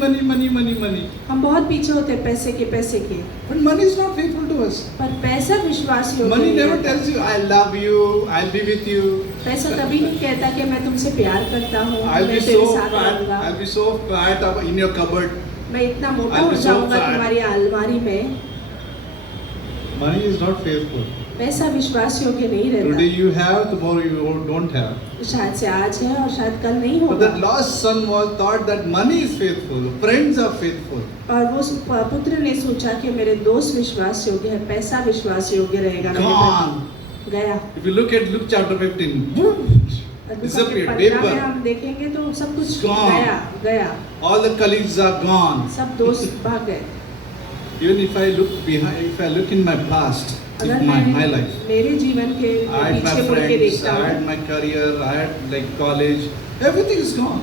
हम बहुत पीछे होते हैं पैसे के But money is not faithful to us. पर पैसा विश्वास योग्य Money नहीं never रहता। tells you, I love you, I'll be with you. पैसा कभी नहीं कहता कि मैं तुमसे प्यार करता हूँ, I'll मैं be तेरे so साथ fat, रहूंगा, I'll be so fat in your cupboard. मैं इतना मोटा I'll हो be so जाऊंगा fat. तुम्हारी अलमारी में। Money is not faithful. पैसा विश्वास योग्य नहीं Today रहता। you have, tomorrow you don't have. शायद से आज है और शायद कल नहीं But होगा। that lost son was thought that money is faithful, friends are faithful. और वो पुत्र ने सोचा कि मेरे दोस्त विश्वास योग्य है, पैसा विश्वास योग्य रहेगा मेरे Gone. प्रति। गया। If you look at Luke chapter 15, boom, disappeared, 15 में vapor. हम देखेंगे तो सब कुछ Gone. गया। All the colleagues are gone. सब दोस्त भाग गए। Even if I look behind, if I look in my past, in अगर my मैं life, मेरे जीवन के I had my पीछे मुड़ के friends, देखता I had हूँ my career, I had like college, everything is gone.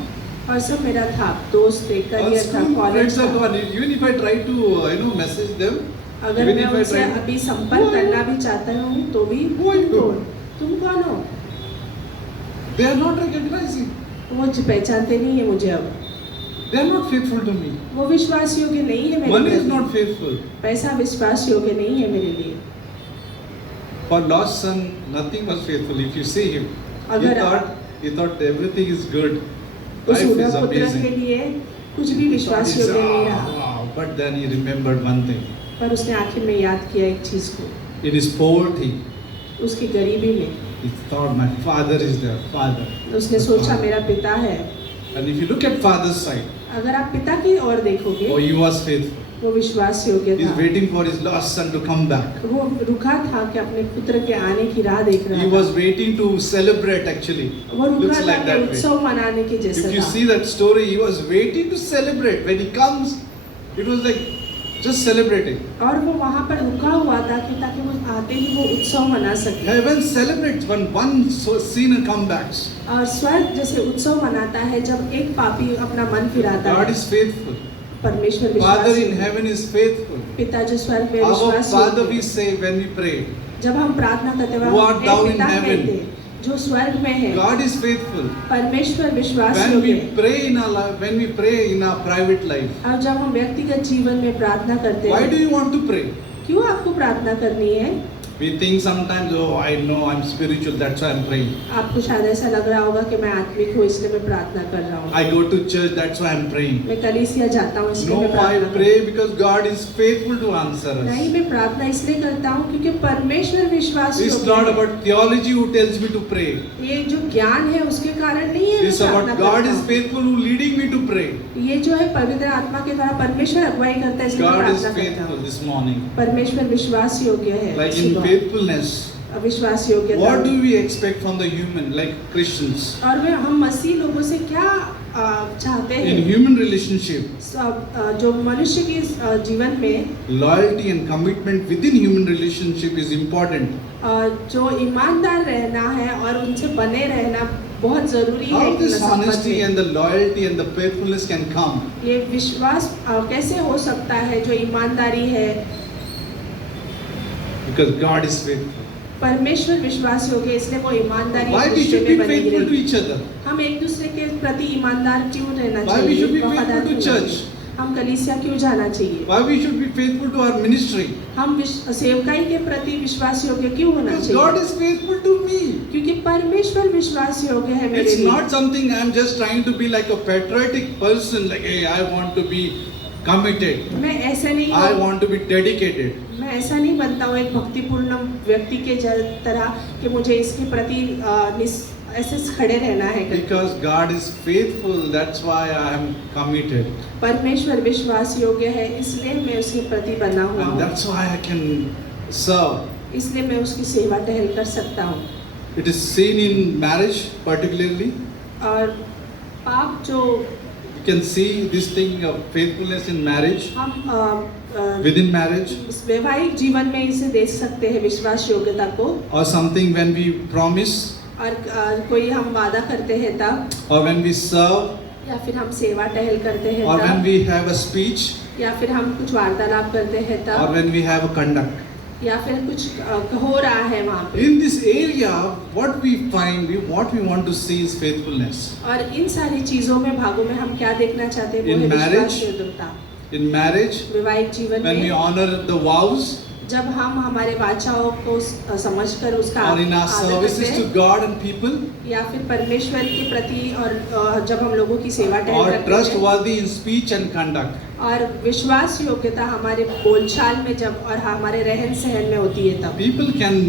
और सब मेरा था, दोस्त थे, All करियर था, school कॉलेज friends are था। gone. Even if I try to, message them, अगर even मैं if I उनसे try, अभी संपर्क करना भी चाहता हूँ तो भी Who are you? तुम कौन हो? they are not recognizing. वो पहचानते नहीं है मुझे अब। They are not faithful to me. वो विश्वास योग्य नहीं है मेरे Money is प्रति। not faithful. पैसा विश्वास योग्य नहीं है मेरे लिए। For lost son, nothing was faithful. If you see him, अगर he thought everything is good. उस Life is पुत्र के amazing. लिए कुछ भी विश्वास He thought, योग्य नहीं रहा। wow. But then he remembered one thing. पर उसने आखिर में याद किया एक चीज को, In his poverty, उसकी गरीबी में he thought, my father is there. Father. उसने सोचा मेरा पिता है। And if you look at father's side, अगर आप पिता की ओर देखोगे oh, he was faithful. वो विश्वास योग्य He's था। waiting for his lost son to come back. वो रुका था कि अपने पुत्र के आने की राह देख रहा He था। was waiting to celebrate actually. वो रुका Looks था like कि that way. उत्सव मनाने के जैसा If you था। see that story, he was waiting to celebrate. When he comes, it was like just celebrating. और वो वहाँ पर रुका हुआ था कि ताकि वो आते ही वो उत्सव मना सके। Heaven celebrates when one sinner comes back. और स्वर्ग जैसे उत्सव मनाता है जब एक पापी अपना मन फिराता God है। is faithful. परमेश्वर Father in विश्वास heaven is faithful. पिता जो स्वर्ग में Our विश्वास Father we say when we pray. जब हम प्रार्थना करते हैं Who art thou in पिता heaven? कहते हैं, जो स्वर्ग में है God is faithful. परमेश्वर विश्वास When योग्य we है। pray in our life, when we pray in our private life, और जब हम व्यक्तिगत जीवन में प्रार्थना करते why do हैं, you want to pray? क्यों आपको प्रार्थना करनी है? We think sometimes, oh, I know I'm spiritual, that's why I'm praying. आपको शायद ऐसा लग रहा होगा कि मैं आत्मिक हूँ इसलिए मैं प्रार्थना कर रहा हूँ। I go to church, that's why I'm praying. मैं कलीसिया जाता हूँ इसलिए No, मैं I प्रार्थना करता pray because God is faithhul to answer हूँ। नहीं, us. मैं प्रार्थना इसलिए करता हूँ क्योंकि परमेश्वर विश्वास It's योग्य not है। about theology who tells me to pray. ये जो ज्ञान है उसके कारण नहीं है मैं It's प्रार्थना about God करता is हूँ। faithful who leading me to pray. ये जो है पवित्र आत्मा के द्वारा परमेश्वर अगुवाई करता है इसलिए मैं God is प्रार्थना करता faithful हूँ। this morning. परमेश्वर विश्वास योग्य है। Like in सुबह। faithfulness, विश्वास योग्य what do we expect from the human, like Christians? और वे हम मसीह लोगों से क्या चाहते In हैं? human relationship, जो मनुष्य के जीवन में loyalty and commitment within human relationship is important. जो ईमानदार रहना है और उनसे बने रहना बहुत जरूरी है। How एक this संबंध honesty में। and the loyalty and the faithfulness can come? ये विश्वास कैसे हो सकता है जो ईमानदारी है? Because God is faithful. परमेश्वर विश्वास योग्य इसलिए वो ईमानदारी Why एक we दूसरे should में be बनी faithful to रहे। each other? हम एक दूसरे के प्रति ईमानदार क्यों रहना Why we चाहिए? should be वफादार faithful to क्यों रहना church? चाहिए? हम कलीसिया क्यों जाना चाहिए? Why we should be faithful to our ministry? हम सेवकाई के प्रति विश्वास योग्य क्यों होना Because God चाहिए? is faithful to me. क्योंकि परमेश्वर विश्वास योग्य है मेरे It's लिए। not something I'm just trying to be like a patriotic person, like, hey, I want to be committed. मैं ऐसा नहीं I want to be dedicated. मैं ऐसा नहीं बनता हूँ एक भक्तिपूर्ण व्यक्ति के तरह कि मुझे इसके प्रति ऐसे खड़े रहना है। Because God is faithful, that's why I am committed. परमेश्वर विश्वास योग्य है इसलिए मैं उसके प्रति बना हुआ And हूँ। that's why I can serve. इसलिए मैं उसकी सेवा टहल कर सकता हूँ। It is seen in marriage particularly. और पाप जो You can see this thing of faithfulness in marriage, हम within marriage, वैवाहिक जीवन में इसे देख सकते हैं विश्वास योग्यता को। or something when we promise, और कोई हम वादा करते हैं तब, or when we serve, या फिर हम सेवा टहल करते हैं or when तब, we have a speech, या फिर हम कुछ वार्तालाप करते हैं or तब, when we have a conduct. या फिर कुछ हो रहा है वहाँ पे। In this area, what we find, what we want to see is faithfulness. और इन सारी चीजों में भागों में हम क्या देखना चाहते हैं? वो In है marriage, विश्वास योग्यता। In marriage, वैवाहिक जीवन when we में honor the vows, जब हम हमारे वाचाओं को समझकर उसका or in our आदर services करते to हैं, God and people, या फिर परमेश्वर के प्रति और जब हम लोगों की सेवा टहल or करते हैं, trustworthy in speech and conduct. और विश्वास योग्यता हमारे बोलचाल में जब और हमारे रहन सहन में होती है तब People can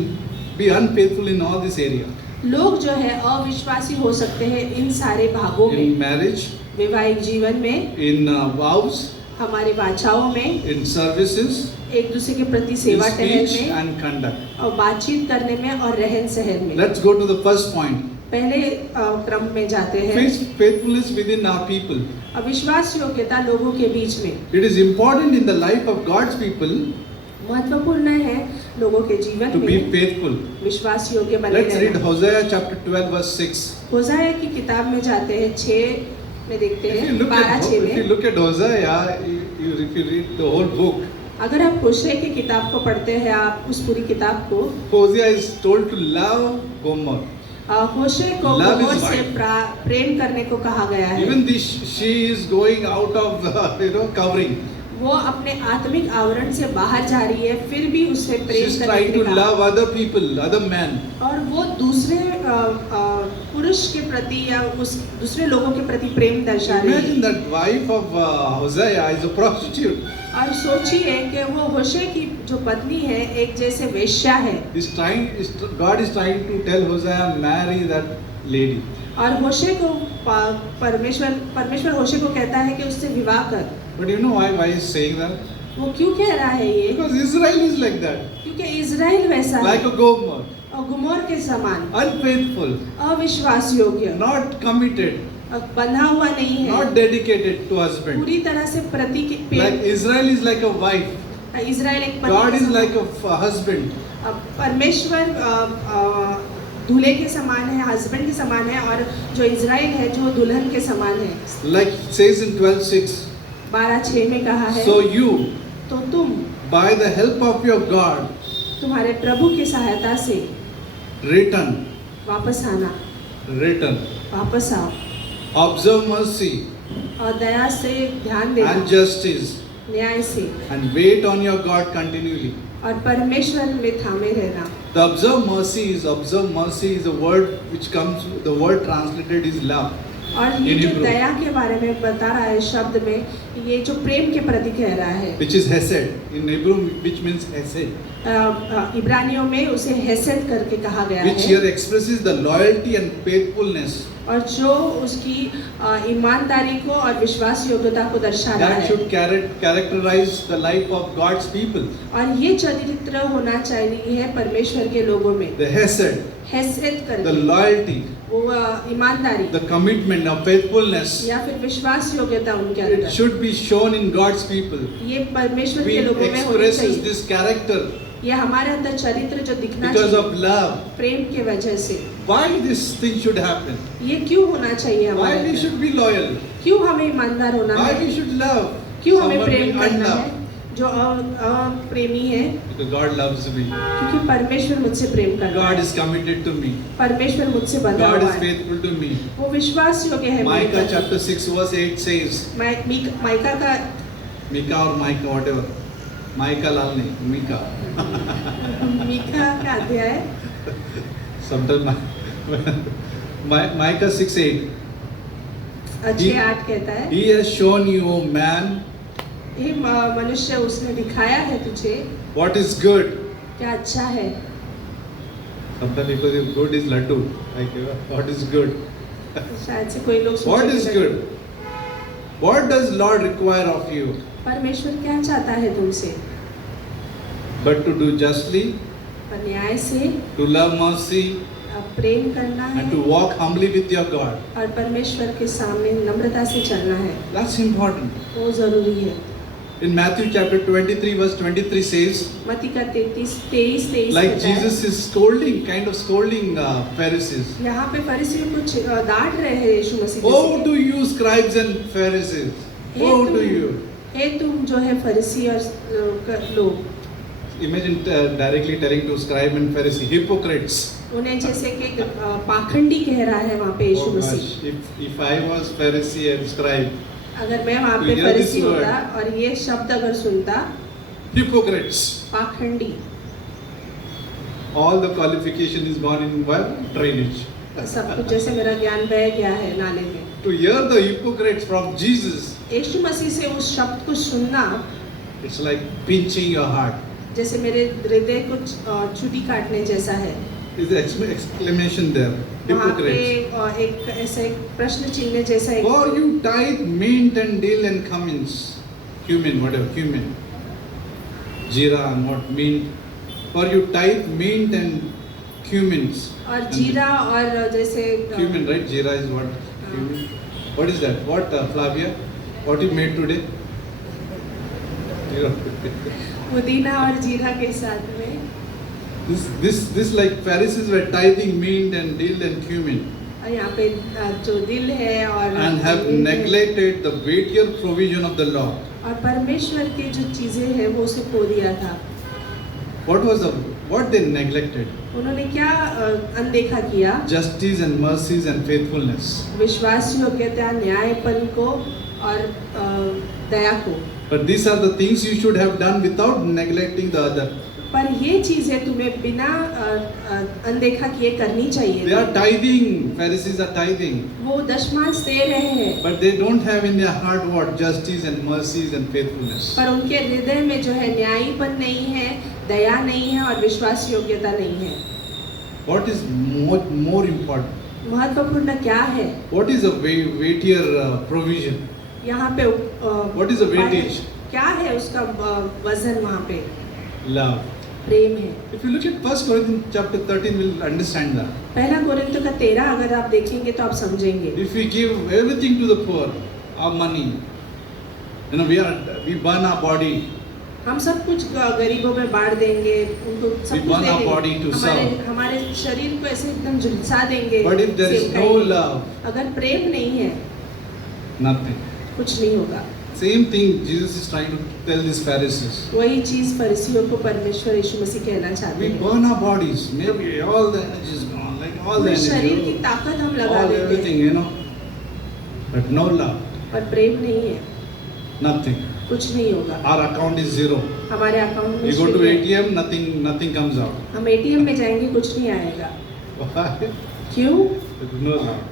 be unfaithful in all this area. लोग जो है अविश्वासी हो सकते हैं इन सारे भागों In में। marriage, वैवाहिक जीवन में, in vows, हमारे वाचाओं में, in services, एक दूसरे के प्रति in सेवा टहल speech में and conduct. और बातचीत करने में और रहन सहन में। Let's go to the first point. पहले क्रम में जाते हैं। Faithfulness within our people. अविश्वास योग्यता लोगों के बीच में It is important in the life of God's people महत्वपूर्ण है लोगों के जीवन to be में faithful. विश्वास योग्य बने Let's read रहना। Hosea chapter 12 verse 6. होशाया की किताब में जाते हैं 6 में देखते If हैं you look 12:6 if you में। look at Hosea, if you read the whole book, अगर आप होशे की किताब को पढ़ते हैं आप उस पूरी किताब को, Hosea is told to love Gomer. होशे को Love is गोमर से wife. प्रेम करने को कहा गया है। Even this, she is going out of covering. वो अपने आत्मिक आवरण से बाहर जा रही है फिर भी उसे She प्रेम is करने trying के to कहा। love other people, other men. और वो दूसरे पुरुष के प्रति या उस दूसरे लोगों के प्रति प्रेम दर्शा रही Imagine है। that wife of Hosea is a prostitute. और सोचिए कि वो होशे की जो पत्नी है एक जैसे वेश्या है God is trying to tell Hosea, marry that lady. और होशे को परमेश्वर होशे को कहता है कि उससे विवाह कर। But you know why he is saying that? वो क्यों कह रहा है ये? Because Israel is like that, क्योंकि इज़राइल वैसा है, like a Gomer, और गुमोर के समान, unfaithful, अविश्वास योग्य, not committed, बंधा हुआ नहीं है, not dedicated to husband. पूरी तरह से प्रति के Like Israel is like a wife, Israel एक God पति is के like समान, a husband. परमेश्वर दूल्हे के समान है, हस्बैंड के समान है, और जो इज़राइल है जो दुल्हन के समान है। Like it says in 12:6, 12:6 में कहा है, so you, तो तुम by the help of your God, तुम्हारे प्रभु की सहायता से return, वापस आना, वापस आओ, observe mercy और दया से ध्यान देना, and justice, न्याय से, and wait on your God continually. और परमेश्वर में थामे रहना। The observe mercy is a word which comes, the word translated is love. और ये In जो Hebrew. दया के बारे में बता रहा है शब्द में, ये जो प्रेम के प्रति कह रहा है, Which is hesed. In Hebrew, which means hesed. इब्रानियों में उसे हेसेद करके कहा गया Which है, here expresses the loyalty and faithfulness और जो उसकी ईमानदारी को और विश्वास योग्यता को दर्शा रहा that है। should characterize the life of God's people. और ये चरित्र होना चाहिए परमेश्वर के लोगों में, The hesed, हेसेद the करके, loyalty, वो ईमानदारी the commitment of faithfulness. या फिर विश्वास योग्यता उनके It अंदर, should be shown in God's people. ये परमेश्वर We के लोगों में होनी expresses चाहिए। this character ये हमारे अंदर चरित्र जो दिखना because चाहिए of love. प्रेम के वजह से, Why this thing should happen? ये क्यों होना चाहिए Why हमारे we अंदर? should be loyal? क्यों हमें ईमानदार होना Why है? we should love क्यों हमें someone प्रेम we करना unlove? है? जो अप्रेमी है, Because God loves me. क्योंकि परमेश्वर मुझसे प्रेम करता God है, is committed to me. परमेश्वर मुझसे बंधा God हुआ is है, faithful to me. वो विश्वास योग्य है। मेरे Micah प्रति। chapter 6 verse 8 says, माइका का Micah or Micah, whatever. Micah lal nahi, Micah. मीका का अध्याय Sometimes Micah 6:8. 6:8 कहता है, He has shown you, O man, हे मनुष्य, उसने दिखाया है तुझे what is good. क्या अच्छा है। Sometimes people say good is laddu. Like, what is good? शायद से कोई लोग What सोचेंगे, is good? What does Lord require of you? परमेश्वर क्या चाहता है तुमसे? But to do justly, पर न्याय से, to love mercy, प्रेम करना है, and to walk humbly with your God. और परमेश्वर के सामने नम्रता से चलना है, That's important. वो जरूरी है। In Matthew chapter 23 verse 23 says, मत्ती का 23 like कहता है, Jesus is scolding Pharisees. यहाँ पे फरीसियों को डांट रहे हैं यीशु मसीह Woe से। to you scribes and Pharisees. Woe to you. हे तुम जो है फरीसी और लोग, Imagine directly telling to scribe and Pharisee, hypocrites. उन्हें जैसे कि पाखंडी कह रहा है वहाँ पे यीशु Oh gosh, Masih. if I was Pharisee and scribe, अगर मैं वहाँ To पे hear this फरीसी word. होता और ये शब्द अगर सुनता, hypocrites. पाखंडी, All the qualification is gone in one drainage. सब कुछ जैसे मेरा ज्ञान बह गया है नाले में। To hear the hypocrites from Jesus, यीशु मसीह से उस शब्द को सुनना it's like pinching your heart. जैसे मेरे हृदय को चुटी काटने जैसा है। Is exclamation there? वहाँ पे Hypocrites. एक ऐसा एक प्रश्न चिन्ह जैसा एक, For you tithe mint and dill and cumin, whatever, cumin, jeera and what mint. For you tithe mint and cumins. और जीरा और जैसे Cumin, right? Jeera is what? Cumin. What is that? What, Flavia? What you made today? You know, पुदीना और जीरा के साथ में, this like Pharisees were tithing mint and dill and cumin और यहाँ पे जो दिल है और and have जमीन है, neglected the weightier provision of the law. और परमेश्वर की जो चीजें हैं वो उसे खो दिया था। What they neglected? उन्होंने क्या अनदेखा किया? Justice and mercies and faithfulness. विश्वास योग्यता, न्यायपन को और दया को। But these are the things you should have done without neglecting the other. पर ये चीजें तुम्हें बिना अनदेखा किए करनी चाहिए। They are tithing. Pharisees are tithing. वो दशमांश दे रहे हैं, But they don't have in their heart what? Justice and mercies and faithfulness. पर उनके हृदय में जो है न्यायीपन नहीं है, दया नहीं है और विश्वास योग्यता नहीं है। What is more important? महत्वपूर्ण क्या है? What is a weightier provision? यहाँ पे What is the weightage? क्या है उसका वजन वहाँ पे? Love. प्रेम है। If you look at 1 Corinthians chapter 13, we'll understand that. पहला कोरिन्थियों का 13 अगर आप देखेंगे तो आप समझेंगे। If we give everything to the poor, our money, we burn our body. हम सब कुछ गरीबों में बांट देंगे, उनको सब We कुछ burn they our body to देंगे, हमारे शरीर को ऐसे एकदम झुलसा देंगे। But if there is save no करेंगे। love, अगर प्रेम नहीं है, nothing. कुछ नहीं होगा। Same thing Jesus is trying to tell these Pharisees. वही चीज फरीसियों को परमेश्वर यीशु मसीह कहना चाहते We हैं। burn our bodies. Maybe all the energy is gone, like all the पूरे शरीर की energy, ताकत हम लगा all देते everything, हैं, But no love, पर प्रेम नहीं है, nothing. कुछ नहीं होगा। Our account is zero. हमारे अकाउंट में We go to शून्य है। ATM, nothing comes out. हम एटीएम में जाएंगे, कुछ नहीं आएगा। Why? क्यों? There's no love.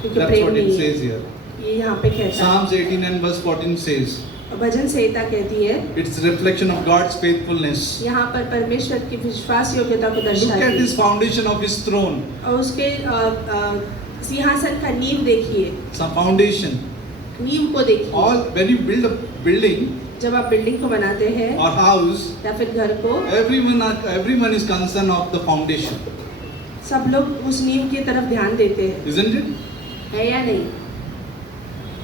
क्योंकि That's प्रेम what it नहीं है। says here. ये यहाँ पे कहता है। Psalms 18 and verse 14 says, भजन संहिता कहती है, it's a reflection of God's faithfulness. यहाँ पर परमेश्वर की विश्वास योग्यता को Look at दर्शाती his foundation of his throne. और उसके सिंहासन का नींव देखिए, Some foundation. नींव को देखिए। All when you build a building जब आप बिल्डिंग को बनाते हैं or house, या फिर घर को, everyone is concerned of the foundation, सब लोग उस नींव की तरफ ध्यान देते हैं, isn't it? है या नहीं?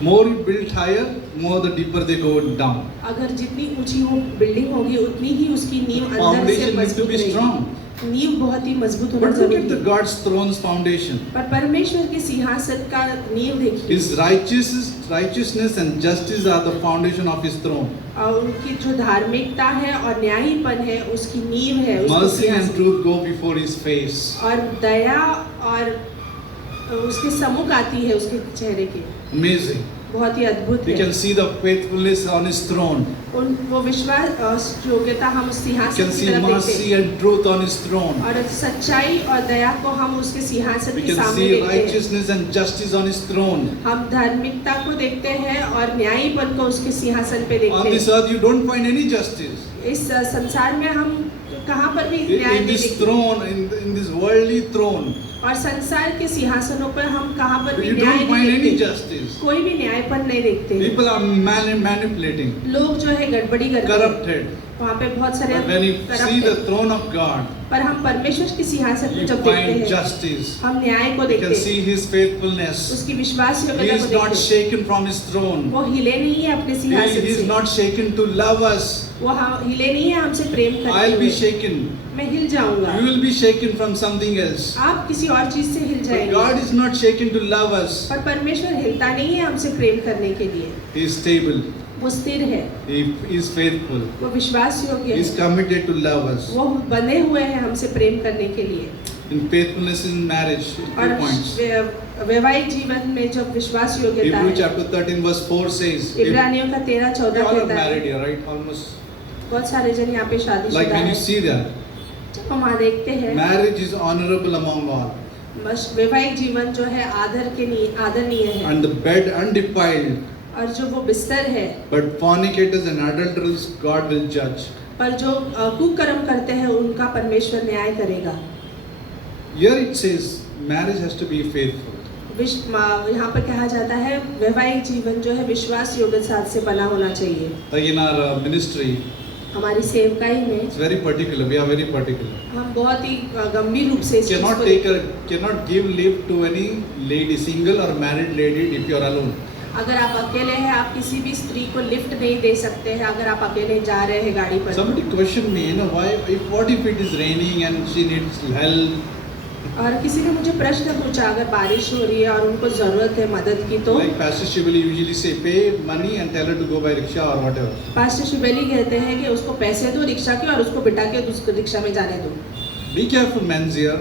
More you build higher, more the deeper they go down. अगर जितनी ऊंची वो बिल्डिंग होगी उतनी ही उसकी नींव अंदर से Foundation needs to मजबूत be strong. रहेगी। नींव बहुत ही मजबूत होना But look जरूरी at the है। God's throne's foundation. पर परमेश्वर के सिंहासन का नींव देखिए, His righteousness and justice are the foundation of his throne. और उनकी जो धार्मिकता है और न्यायीपन है उसकी नींव है उसके Mercy and सिंहासन। truth go before his face. और दया और उसके सम्मुख आती है उसके चेहरे के, Amazing. बहुत ही अद्भुत We है। can see the faithfulness on his throne. वो विश्वास योग्यता हम उस We सिंहासन can की see तरफ देखते mercy हैं and truth on his throne. और सच्चाई और दया को हम उसके सिंहासन We के can सामने see देखते हैं। righteousness and justice on his throne. हम धार्मिकता को देखते हैं और न्यायीपन को उसके सिंहासन पे On देखते this हैं। earth you don't find any justice. इस संसार में हम कहाँ पर भी न्याय In नहीं this देखते throne, in this worldly throne, और संसार के सिंहासनों पर हम कहाँ पर भी you न्याय don't find नहीं any देखते, justice. कोई भी न्यायपन नहीं देखते। People are manipulating, लोग जो है गड़बड़ी करते हैं, corrupted. वहाँ पे बहुत सारे But when you corrupt see the हैं। throne of God, पर हम परमेश्वर के सिंहासन को you जब देखते find हैं, justice. हम न्याय को You देखते can हैं, see his faithfulness. उसकी विश्वास He योग्यता is को not देखते हैं। shaken from his throne. वो हिले नहीं है अपने He सिंहासन is से, not shaken to love us. वो हिले नहीं है हमसे प्रेम करते I'll be हुए। shaken. मैं हिल जाऊंगा, You will be shaken from something else. आप किसी और चीज से हिल But जाएंगे। God is not shaken to love us. पर परमेश्वर हिलता नहीं है हमसे प्रेम करने के लिए, He is stable. वो स्थिर है, He is faithful. वो विश्वास योग्य He is है, committed to love us. वो बंधे हुए हैं हमसे प्रेम करने के लिए। In faithfulness in marriage, 2 और points. वैवाहिक जीवन में जब विश्वास योग्यता Hebrew है, chapter 13 verse 4 says, इब्रानियों का 13-14 we all are कहता है, married here, right? Almost. बहुत सारे जन यहाँ पे Like शादीशुदा when you हैं। see that, जब हम वहाँ देखते हैं marriage is honorable among all. वैवाहिक जीवन जो है आदरणीय है, And the bed undefiled, और जो वो बिस्तर है, but fornicators and adulterers God will judge. पर जो कुकर्म करते हैं उनका परमेश्वर न्याय करेगा। Here it says, marriage has to be faithful. यहाँ पर कहा जाता है वैवाहिक जीवन जो है विश्वास योग्य साथ से बना होना चाहिए। Like in our ministry, हमारी सेवकाई में it's very particular. We are very particular. हम बहुत ही गंभीर रूप से इस चीज Cannot को take देखते हैं। cannot give leave to any lady, single or married lady, if you are alone. अगर आप अकेले हैं, आप किसी भी स्त्री को लिफ्ट नहीं दे सकते हैं अगर आप अकेले जा रहे हैं गाड़ी पर। Somebody questioned me, why? What if it is raining and she needs help? और किसी ने मुझे प्रश्न पूछा, अगर बारिश हो रही है और उनको जरूरत है मदद की तो Like Pastor Shivali usually say, pay money and tell her to go by rickshaw or whatever. Pastor Shiveli कहते हैं कि उसको पैसे दो रिक्शा के और उसको बिठा के उसको रिक्शा में जाने दो। Be careful, men's here.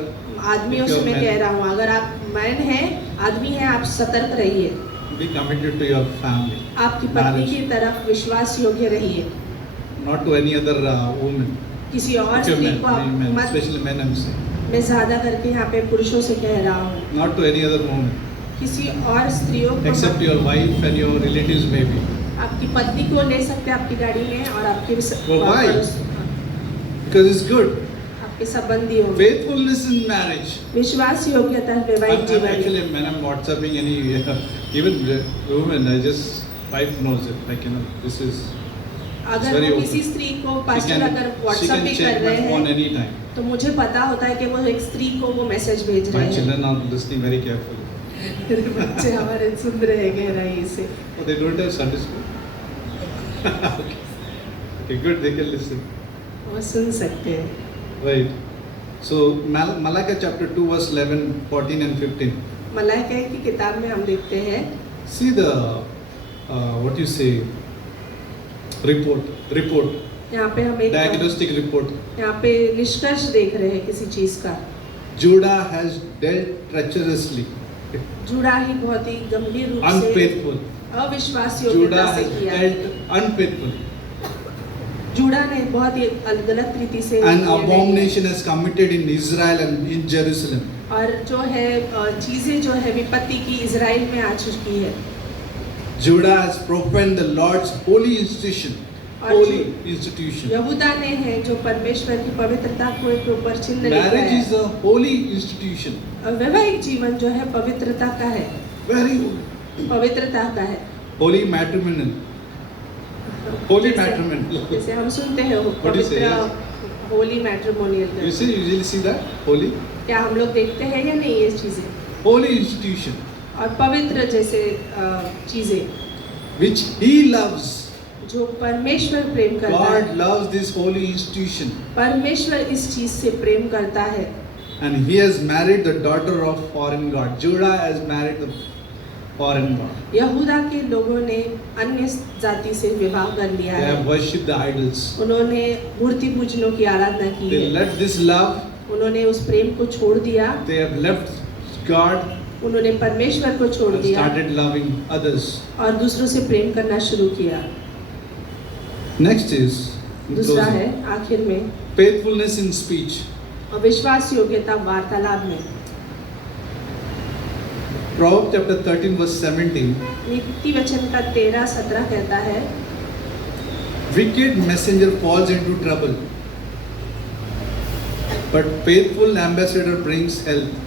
आदमियों से मैं कह रहा हूँ, अगर आप मैन हैं, आदमी हैं, आप सतर्क रहिए। Be committed to your family, आपकी पत्नी की तरफ विश्वास योग्य रहिए, not to any other woman. किसी और Okay, स्त्री men, को आप men, मत। especially men, I'm saying. मैं ज्यादा करके यहाँ पे पुरुषों से कह रहा हूँ, Not to any other woman, किसी और स्त्रियों को except मत। your wife and your relatives maybe. आपकी पत्नी को ले सकते हैं आपकी गाड़ी में और आपके Oh, why? Because it's good. आपके संबंधियों में। Faithfulness in marriage. विश्वास योग्यता वैवाहिक जीवन में। Actually, when I'm WhatsApping any, even women, wife knows it. Like this is अगर वो किसी स्त्री को पास्टर अगर व्हाट्सएप भी कर रहे हैं तो मुझे पता होता है कि वो एक स्त्री को वो मैसेज भेज रहे My हैं। children are listening very carefully. मेरे बच्चे हमारे सुन रहे हैं गहराई से। Oh, they don't have Sunday school? Okay, good, they can listen. वो सुन सकते हैं। Right. So, Malachi chapter 2, verse 11, 14 and 15. Malaika की किताब में हम देखते हैं, See the, what you say, report, यहाँ पे हम एक diagnostic report. यहाँ पे निष्कर्ष देख रहे हैं किसी चीज का। Judah has dealt treacherously, जुड़ा ही बहुत ही गंभीर रूप से unfaithful. अविश्वास Judah योग्यता से has किया। dealt unfaithful. जुड़ा ने बहुत ही गलत रीति से An निर्णय लिया। abomination is committed in Israel and in Jerusalem. और जो है चीजें जो है विपत्ति की इजराइल में आ चुकी है। Judah has profaned the Lord's holy institution. Holy institution. यहूदा ने है जो परमेश्वर की पवित्रता को एक ऊपर चिन्ह लिखा Marriage है। is a holy institution. और वैवाहिक जीवन जो है पवित्रता का है, Very holy. पवित्रता का है। Holy matrimonial. Holy matrimonial. जैसे हम सुनते हैं What do you say, पवित्र Holi matrimonial. You see, you usually see that? Holy? क्या हम लोग देखते हैं या नहीं ये चीजें? Holy institution. और पवित्र जैसे चीजें Which He loves. जो परमेश्वर प्रेम करता God है। loves this holy institution. परमेश्वर इस चीज से प्रेम करता है। And He has married the daughter of foreign god. Judah has married the foreign god. यहूदा के लोगों ने अन्य जाति से विवाह कर लिया They है। have worshipped the idols. उन्होंने मूर्ति पूजनों की आराधना की They है। left this love. उन्होंने उस प्रेम को छोड़ दिया। They have left God उन्होंने परमेश्वर को छोड़ and दिया started loving others. और दूसरों से प्रेम करना शुरू किया। Next is in दूसरा closing, है आखिर में faithfulness in speech. अविश्वास योग्यता वार्तालाप में। Proverbs chapter 13 verse 17. नीति वचन का 13-17 कहता है, Wicked messenger falls into trouble, but faithful ambassador brings health.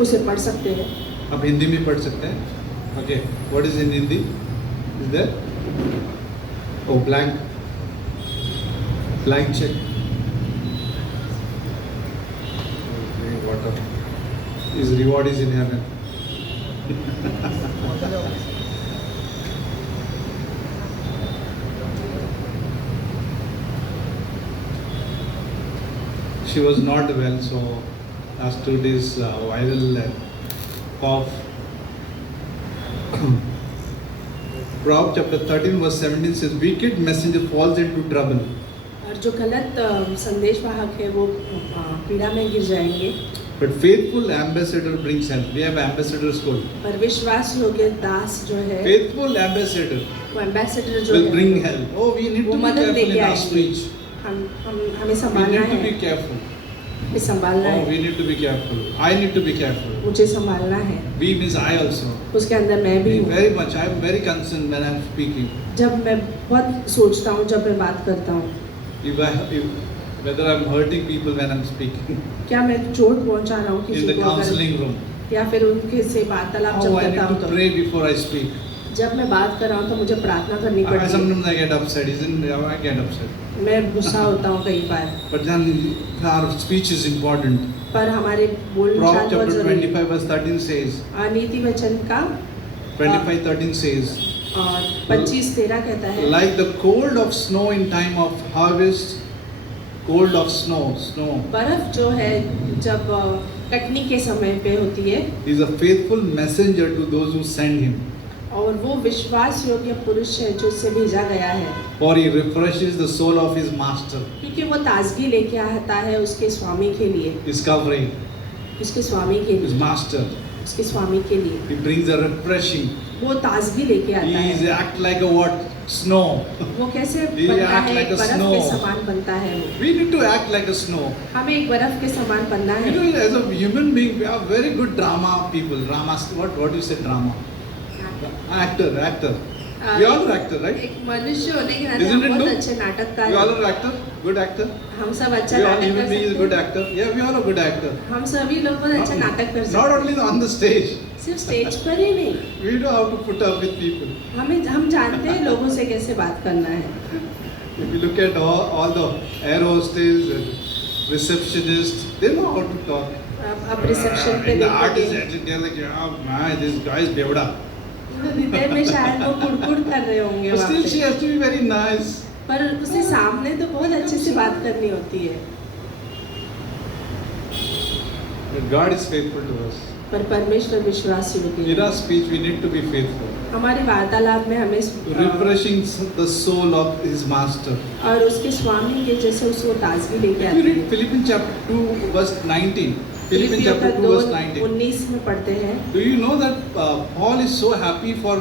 उसे पढ़ सकते हैं। आप हिंदी में पढ़ सकते हैं. Okay, what is in Hindi? Is there? Oh, blank check. Okay, water. His reward is in heaven. She was not well, so last 2 days viral cough. Proverbs chapter 13 verse 17 says, wicked messenger falls into trouble, और जो गलत संदेशवाहक है वो पीड़ा में गिर जाएंगे, but faithful ambassador brings health. We have ambassadors called. पर विश्वास योग्य दास जो है Faithful ambassador वो एम्बेसडर जो will है bring health. Oh, we need वो to be मदद careful in लेके our आएंगे। speech. हमें We संभालना need to है, be careful. हमें संभालना Oh, है, we need to be careful. I need to be careful. मुझे संभालना है। We means I also. उसके अंदर मैं भी हूँ। Very much. I am very concerned when I am speaking. जब मैं बहुत सोचता हूँ, जब मैं बात करता हूँ, Whether I am hurting people when I am speaking क्या मैं चोट पहुँचा रहा हूँ in किसी the को अगर, counseling room. या फिर उनके से वार्तालाप जब How I करता need हूँ to तो pray before I speak. जब मैं बात कर रहा हूँ तो मुझे प्रार्थना करनी पड़ती है। Sometimes I get upset. I get upset. मैं गुस्सा होता हूँ कई बार, But then our speech is important. पर हमारे बोलचाल Proverbs बहुत chapter जरूरी 25 verse 13 says, है। नीति वचन का 25:13 says, और 25-13 कहता है, like the cold of snow in time of harvest, cold of snow, बर्फ जो है जब कटनी के समय पे होती है, is a faithful messenger to those who send him. और वो विश्वास योग्य पुरुष है जो उससे भेजा गया है, For he refreshes the soul of his master. क्योंकि वो ताजगी लेके आता है उसके स्वामी के लिए, His covering, उसके स्वामी के his लिए, master. उसके स्वामी के लिए He brings a refreshing. वो ताजगी लेके आता He है। is act like a what? Snow. वो कैसे He बनता act है, like एक a बर्फ snow. के समान बनता है वो। We need to act like a snow. हमें एक बर्फ के समान बनना है। You know, as a human being, we are very good drama people. Drama, what do you say drama? Actor. We all are actor, right? एक मनुष्य होने के नाते Isn't हम it बहुत true? अच्छे नाटककार We all हैं। are actor, good actor. हम सब अच्छा We all नाटक human कर being is सकते good हैं। actor. Yeah, we all are good actor. हम सभी लोग बहुत अच्छा नाटक कर Not सकते हैं। only on the stage. सिर्फ स्टेज पर ही नहीं, We know how to put up with people. हम जानते हैं लोगों से कैसे बात करना है। If you look at all the air hostess and receptionists, they know how to talk. अब रिसेप्शन पे And the artists, देखोगे actually, they're like, yeah, man, this guy is bewda. हृदय में शायद वो कुड़कुड़ कर रहे होंगे But वहाँ still, she पे, has to be very nice. पर उसे सामने तो बहुत अच्छे से बात करनी होती है। But God is faithful to us. पर परमेश्वर विश्वासी In होगी। our speech, we need to be faithful. हमारे वार्तालाप में हमें Refreshing the soul of his master. और उसके स्वामी के जैसे उसको ताजगी लेके If आते you read हैं। Philippians chapter 2, verse 19. Philippians फिलिपियों chapter का 2, verse 19. 2:19 में पढ़ते हैं। Do you know that Paul is so happy for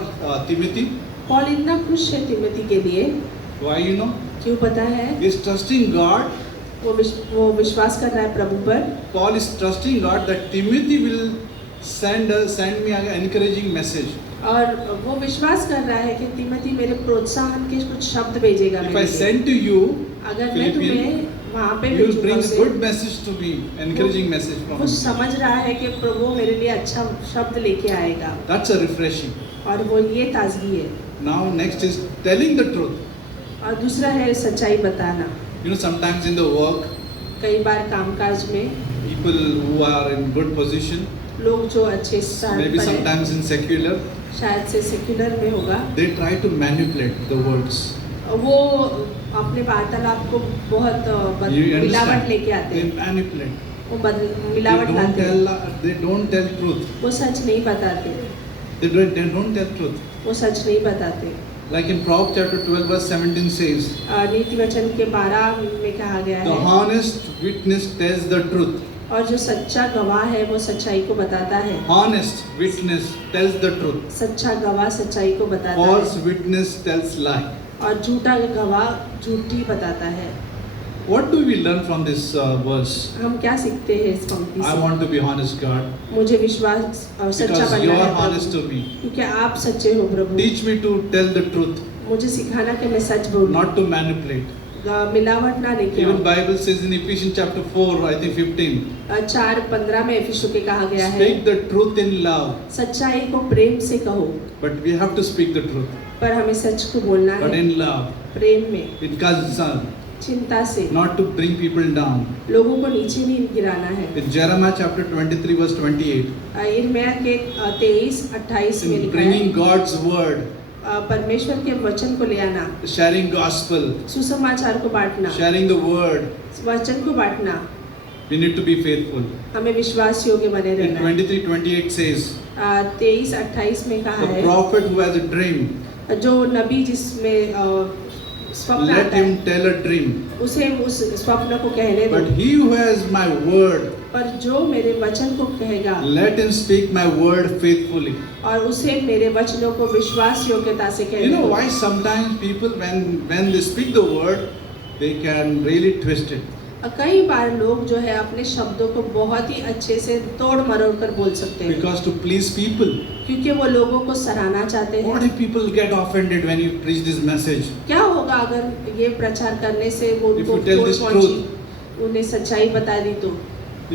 Timothy? Paul इतना खुश है तिमोथी के लिए, Why you know? क्यों पता है? He is trusting God. वो विश्वास कर रहा है प्रभु पर। Paul is trusting God that Timothy will send me an encouraging message. और वो विश्वास कर रहा है कि तिमोथी मेरे प्रोत्साहन के कुछ शब्द भेजेगा If मेरे I लिए। send to you, अगर मैं तुम्हें Philippians, वहाँ पे you will भेजूंगा bring a उसे, good message to me, encouraging message from वो me. समझ रहा है कि प्रभु मेरे लिए अच्छा शब्द लेके आएगा, That's a refreshing. और वो ये ताजगी है। Now next is telling the truth. और दूसरा है सच्चाई बताना। You know, sometimes in the work, कई बार कामकाज में people who are in good position, लोग जो अच्छे स्थान maybe पर हैं, sometimes in secular, शायद से सेक्युलर में होगा, they try to manipulate the words. वो अपने वार्तालाप को बहुत You मिलावट understand? लेके आते They हैं, manipulate. वो मिलावट लाते हैं, They don't tell truth. वो सच नहीं बताते, They don't tell truth. वो सच नहीं बताते। Like in Proverbs chapter 12 verse 17 says, नीति वचन के 12 में कहा गया the है, honest witness tells the truth. और जो सच्चा गवाह है वो सच्चाई को बताता है। Honest witness tells the truth. सच्चा गवाह सच्चाई को बताता False है, witness tells lie. और झूठा गवाह झूठी बताता है। What do we learn from this verse? हम क्या सीखते हैं इस पंक्ति I से? want to be honest, God, मुझे विश्वास और सच्चा because बनना you are है honest प्रभु, to me. क्योंकि आप सच्चे हो प्रभु। Teach me to tell the truth, मुझे सिखाना कि मैं सच बोलूं, not to manipulate. मिलावट ना लेके Even आऊं। Bible says in Ephesians chapter 4, I think 15, 4:15 में इफिसियों के कहा गया है, speak the truth in love. सच्चाई को प्रेम से कहो, But we have to speak the truth, पर हमें सच को बोलना but है in love, प्रेम में, in concern, चिंता से, not to bring people down. लोगों को नीचे नहीं गिराना है। In Jeremiah chapter 23 verse 28, इर्मिया के 23-28 में in लिखा bringing है, God's word, परमेश्वर के वचन को ले आना, sharing gospel, सुसमाचार को बांटना, sharing the word, वचन को बांटना, we need to be faithful. हमें विश्वास योग्य बने In रहना है। 23:28 says, 23-28 में कहा the है, prophet who has a dream, जो नबी जिसमें स्वप्न let आता है, him tell a dream. उसे उस स्वप्न को कहने दो, But he who has my word, पर जो मेरे वचन को कहेगा let him speak my word faithfully. और उसे मेरे वचनों को विश्वास योग्यता से You कहने know दो। why sometimes people when they speak the word, they can really twist it. कई बार लोग जो है अपने शब्दों को बहुत ही अच्छे से तोड़ मरोड़ कर बोल सकते हैं, Because to please people. क्योंकि वो लोगों को सराहना चाहते What हैं। if people get offended when you preach this message? क्या होगा अगर ये प्रचार करने से वो If उनको you tell चोट this पहुंची, उन्हें सच्चाई बता दी तो?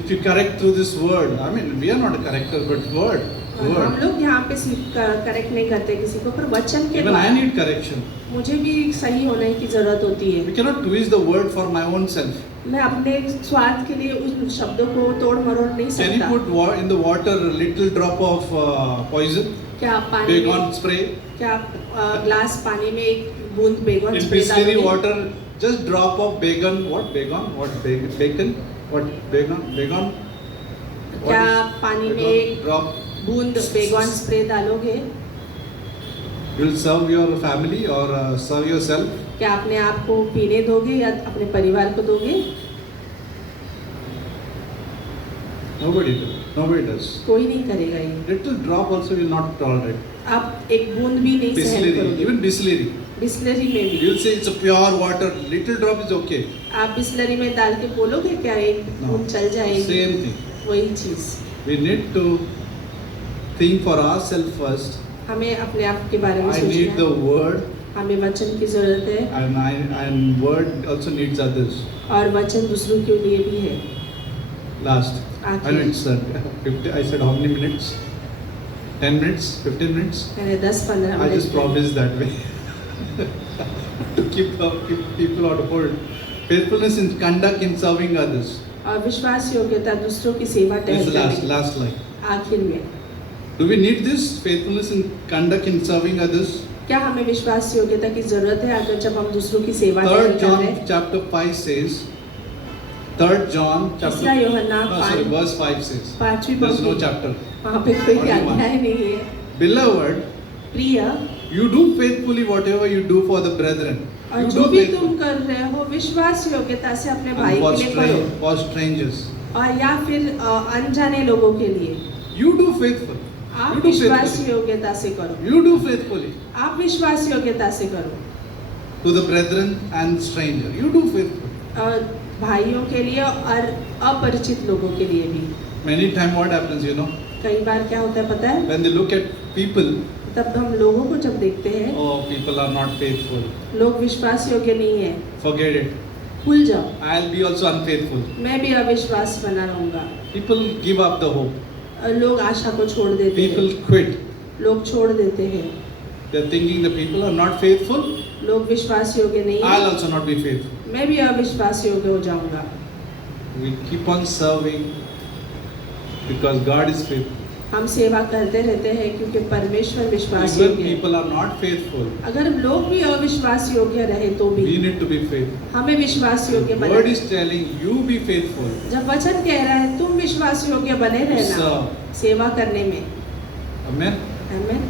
If you correct through this word, I mean, we are not a corrector, but word. हम Word. लोग यहाँ पे सिर्फ करेक्ट नहीं करते किसी को, पर वचन के Even I द्वारा need correction. मुझे भी सही होने की जरूरत होती We है। cannot twist the word for my own self. मैं अपने स्वार्थ के लिए उन शब्दों को तोड़ मरोड़ नहीं Can you सकता। put in the water a little drop of poison? क्या आप पानी में, Baygon spray? क्या आप ग्लास पानी में एक बूंद बेगन In स्प्रे Bisleri डालोगे? water, just drop of bacon. What bacon? What bacon? What bacon? Bacon? क्या आप पानी में एक Drop. बूंद बेगन स्प्रे डालोगे? You will serve your family or serve yourself. क्या अपने आप को पीने दोगे या अपने परिवार को दोगे? Nobody does. Nobody does. कोई नहीं करेगा ये। Little drop also will not tolerate. आप एक बूंद भी नहीं सहन Bisleri, करोगे। even Bisleri. बिस्लरी में भी You will say it's a pure water. Little drop is okay. आप बिस्लरी में डाल के बोलोगे क्या एक No. बूंद चल जाएगी? Same thing. वही चीज। We need to think for ourselves first. हमें अपने आप के बारे में I सोचना need the है। word, हमें वचन की जरूरत है and word also needs others. और वचन दूसरों के लिए भी है। Last. I आखिर know it's 50. I said how many minutes? 10 minutes? 15 minutes? मैंने 10-15 I just minute promised that way. keep people on hold. Faithfulness in conduct in serving others. और विश्वास योग्यता दूसरों की सेवा This is टहल last line. आखिर में Do we need this faithfulness in conduct in serving others? क्या हमें विश्वास योग्यता की जरूरत है अगर जब हम दूसरों की सेवा टहल 3 कर John रहे हैं? chapter 5 says, 3 John chapter, तीसरा यूहन्ना verse 5 says, पांचवी there's no पंक्ति, chapter. वहाँ पे कोई Only one. अध्याय नहीं है। Beloved, प्रिय, you do faithfully whatever you do for the brethren. और You जो do भी faithfully तुम कर रहे हो विश्वास योग्यता से अपने and भाई के लिए करो for strangers. और या फिर अनजाने लोगों के लिए You do faithful. आप You do विश्वास faithfully. योग्यता से करो। You do faithfully आप विश्वास योग्यता से करो to the brethren and stranger. You do faithfully. और भाइयों के लिए और अपरिचित लोगों के लिए भी। Many time what happens, you know, कई बार क्या होता है पता है, when they look at people, तब हम लोगों को जब देखते हैं oh, people are not faithful. लोग विश्वास योग्य नहीं है, Forget it. भूल जाओ, I'll be also unfaithful. मैं भी अविश्वास बना रहूंगा। People give up the hope. और लोग आशा को छोड़ देते People हैं, quit. लोग छोड़ देते हैं, They're thinking the people are not faithful. लोग विश्वास योग्य नहीं I'll है, also not be faithful. मैं भी अविश्वास योग्य हो जाऊंगा। We keep on serving because God is faithful. हम सेवा करते रहते हैं क्योंकि परमेश्वर विश्वास Even योग्य है। people are not faithful, अगर लोग भी अविश्वास योग्य रहे तो we भी need to be faithful. हमें विश्वास योग्य The बने। word is telling you be faithful. जब वचन कह रहा है तुम विश्वास योग्य बने रहना Serve. सेवा करने में। Amen. आमेन।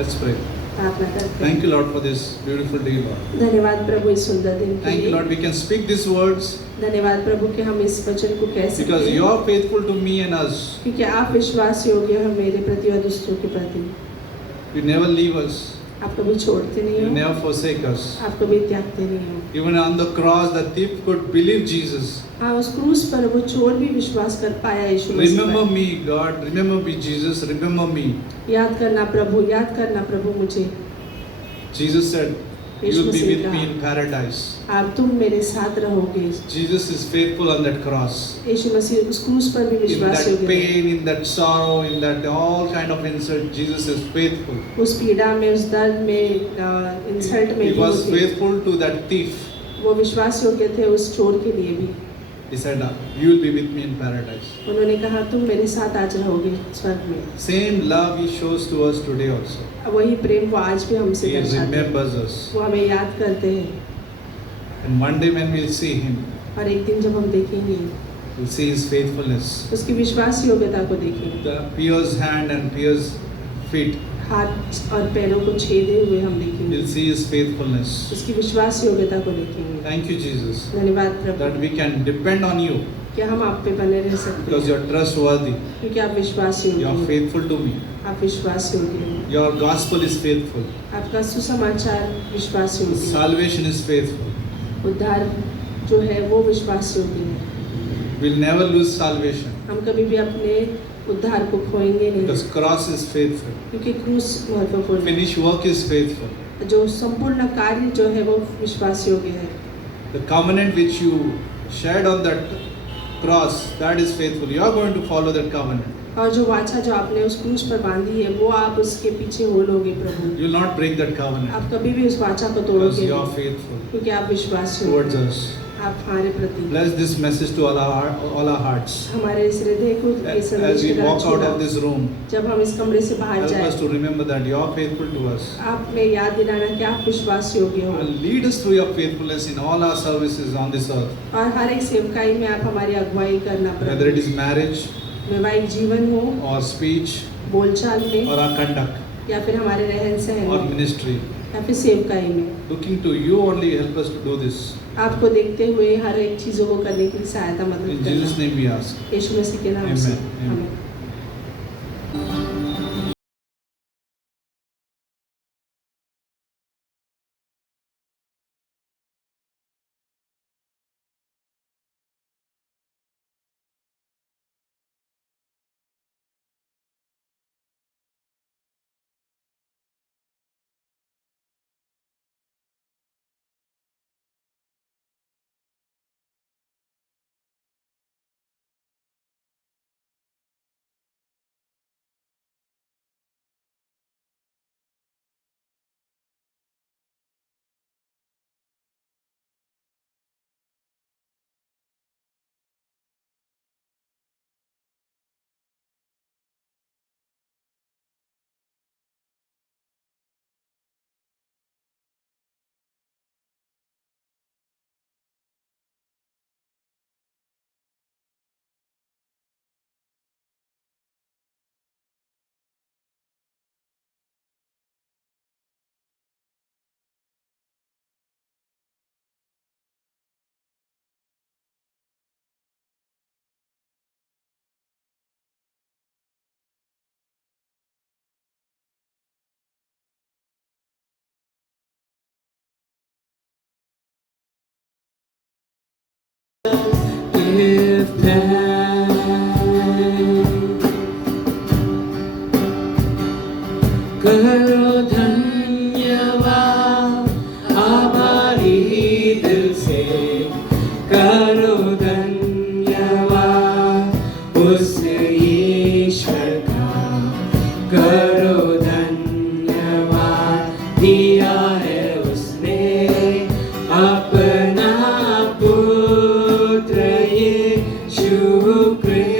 Let's pray. प्रार्थना करते हैं। Thank you, Lord, for this beautiful day, Lord. धन्यवाद प्रभु इस सुंदर दिन के Thank you, लिए। Lord. We can speak these words धन्यवाद प्रभु कि हम इस वचन को कह सकते because हैं you are faithful to me and us. क्योंकि आप विश्वास योग्य हो मेरे प्रति और दूसरों के प्रति। You never leave us. आप कभी छोड़ते नहीं You हो, never forsake us. आप कभी त्यागते नहीं हो। Even on the cross, the thief could believe Jesus. हाँ, उस क्रूस पर वो चोर भी विश्वास कर पाया यीशु मसीह Remember पर। me, God. Remember me, Jesus. Remember me. याद करना प्रभु मुझे। Jesus said, you Yeshu will be Masih with कहा, me in paradise. आप तुम मेरे साथ रहोगे। Jesus is faithful on that cross. यीशु मसीह उस क्रूस पर भी In विश्वास that योग्य है। pain, in that sorrow, in that all kind of insult, Jesus is faithful. उस पीड़ा में, उस दर्द में, इंसल्ट में He भी was वो थे। faithful to that thief. वो विश्वास योग्य थे उस चोर के लिए भी। He said, you will be with me in paradise. उन्होंने कहा तुम मेरे साथ आज रहोगे स्वर्ग में। Same love He shows to us today also. वही प्रेम वो आज भी हमसे He दर्शाते हैं। remembers us. वो हमें याद करते हैं And one day when we'll see Him, और एक दिन जब हम देखेंगे we'll see His faithfulness. उसकी विश्वास योग्यता को देखेंगे। The pierced hand and pierced feet. हाथ और पैरों को छेदे हुए हम देखेंगे, We'll see His faithfulness. उसकी विश्वास योग्यता को देखेंगे। Thank you, Jesus, धन्यवाद प्रभु that we can depend on You क्या हम आप पे बने रह सकते because हैं You're trustworthy. क्योंकि आप विश्वास योग्य You're हैं। faithful to me. आप विश्वास योग्य हैं। Your gospel is faithful. आपका सुसमाचार विश्वास योग्य है। Salvation is faithful. उद्धार जो है वो विश्वास योग्य है। We'll never lose salvation हम कभी भी अपने उद्धार को खोएंगे नहीं because cross is faithful. क्योंकि क्रूस महत्वपूर्ण है। Finished work is faithful. जो संपूर्ण कार्य जो है वो विश्वास योग्य है। The covenant which you shared on that cross, that is faithful. You are going to follow that covenant. और जो वाचा जो आपने उस क्रूस पर बांधी है वो आप उसके पीछे हो लोगे प्रभु। You will not break that covenant आप कभी भी उस वाचा को because तोड़ोगे you are नहीं, faithful क्योंकि आप विश्वास towards योग्य us. हैं। आप हमारे प्रति Bless this message to all our hearts. हमारे इस हृदय को ये As संदेश we के द्वारा walk out छुड़ाओ। of this room, जब हम इस कमरे से बाहर help जाए us to remember that you are faithful to us. आप में याद दिलाना कि आप विश्वास योग्य हो And lead us through your faithfulness in all our services on this earth. और हर एक सेवकाई में आप हमारी अगुवाई करना Whether it Prabhu. is marriage वैवाहिक जीवन हो, or speech बोलचाल में or our conduct या फिर हमारे रहन सहन or में ministry. या फिर सेवकाई में Looking to you only help us to do this. आपको देखते हुए हर एक चीजों को करने की सहायता In मदद Jesus' करना name we ask. यीशु मसीह के नाम से Amen. Amen. आमीन। करो धन्यवाद आभारी दिल से, करो धन्यवाद उस ईश्वर का, करो धन्यवाद दिया है उसने अपना पुत्र यीशु क्रिस्ट।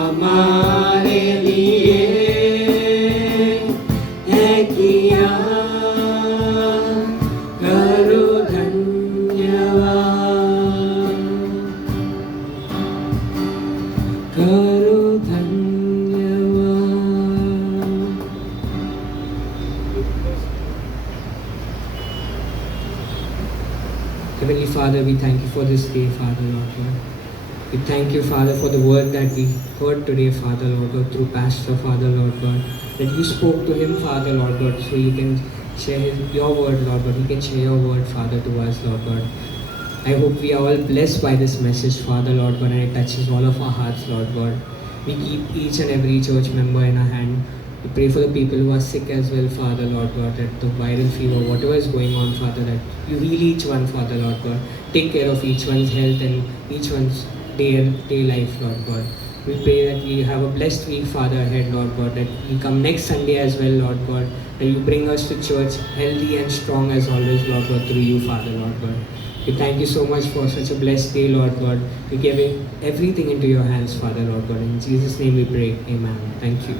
हमारे लिए है किया, करो धन्यवाद, करो धन्यवाद। Heavenly Father, we thank you for this day, Father, Lord God. We thank you, Father, for the word that we heard today, Father, Lord God, through Pastor, Father, Lord God, that you spoke to him, Father, Lord God, so you can share your word, Lord God. He can share your word, Father, to us, Lord God. I hope we are all blessed by this message, Father, Lord God, and it touches all of our hearts, Lord God. We keep each and every church member in our hand. We pray for the people who are sick as well, Father, Lord God, that the viral fever, whatever is going on, Father, that you heal each one, Father, Lord God. Take care of each one's health and each one's day life, Lord God. We pray that we have a blessed week, Father, ahead, Lord God, that we come next Sunday as well, Lord God, that you bring us to church healthy and strong as always, Lord God, through you, Father, Lord God. We thank you so much for such a blessed day, Lord God. We give everything into your hands, Father, Lord God. In Jesus' name we pray. Amen. Thank you.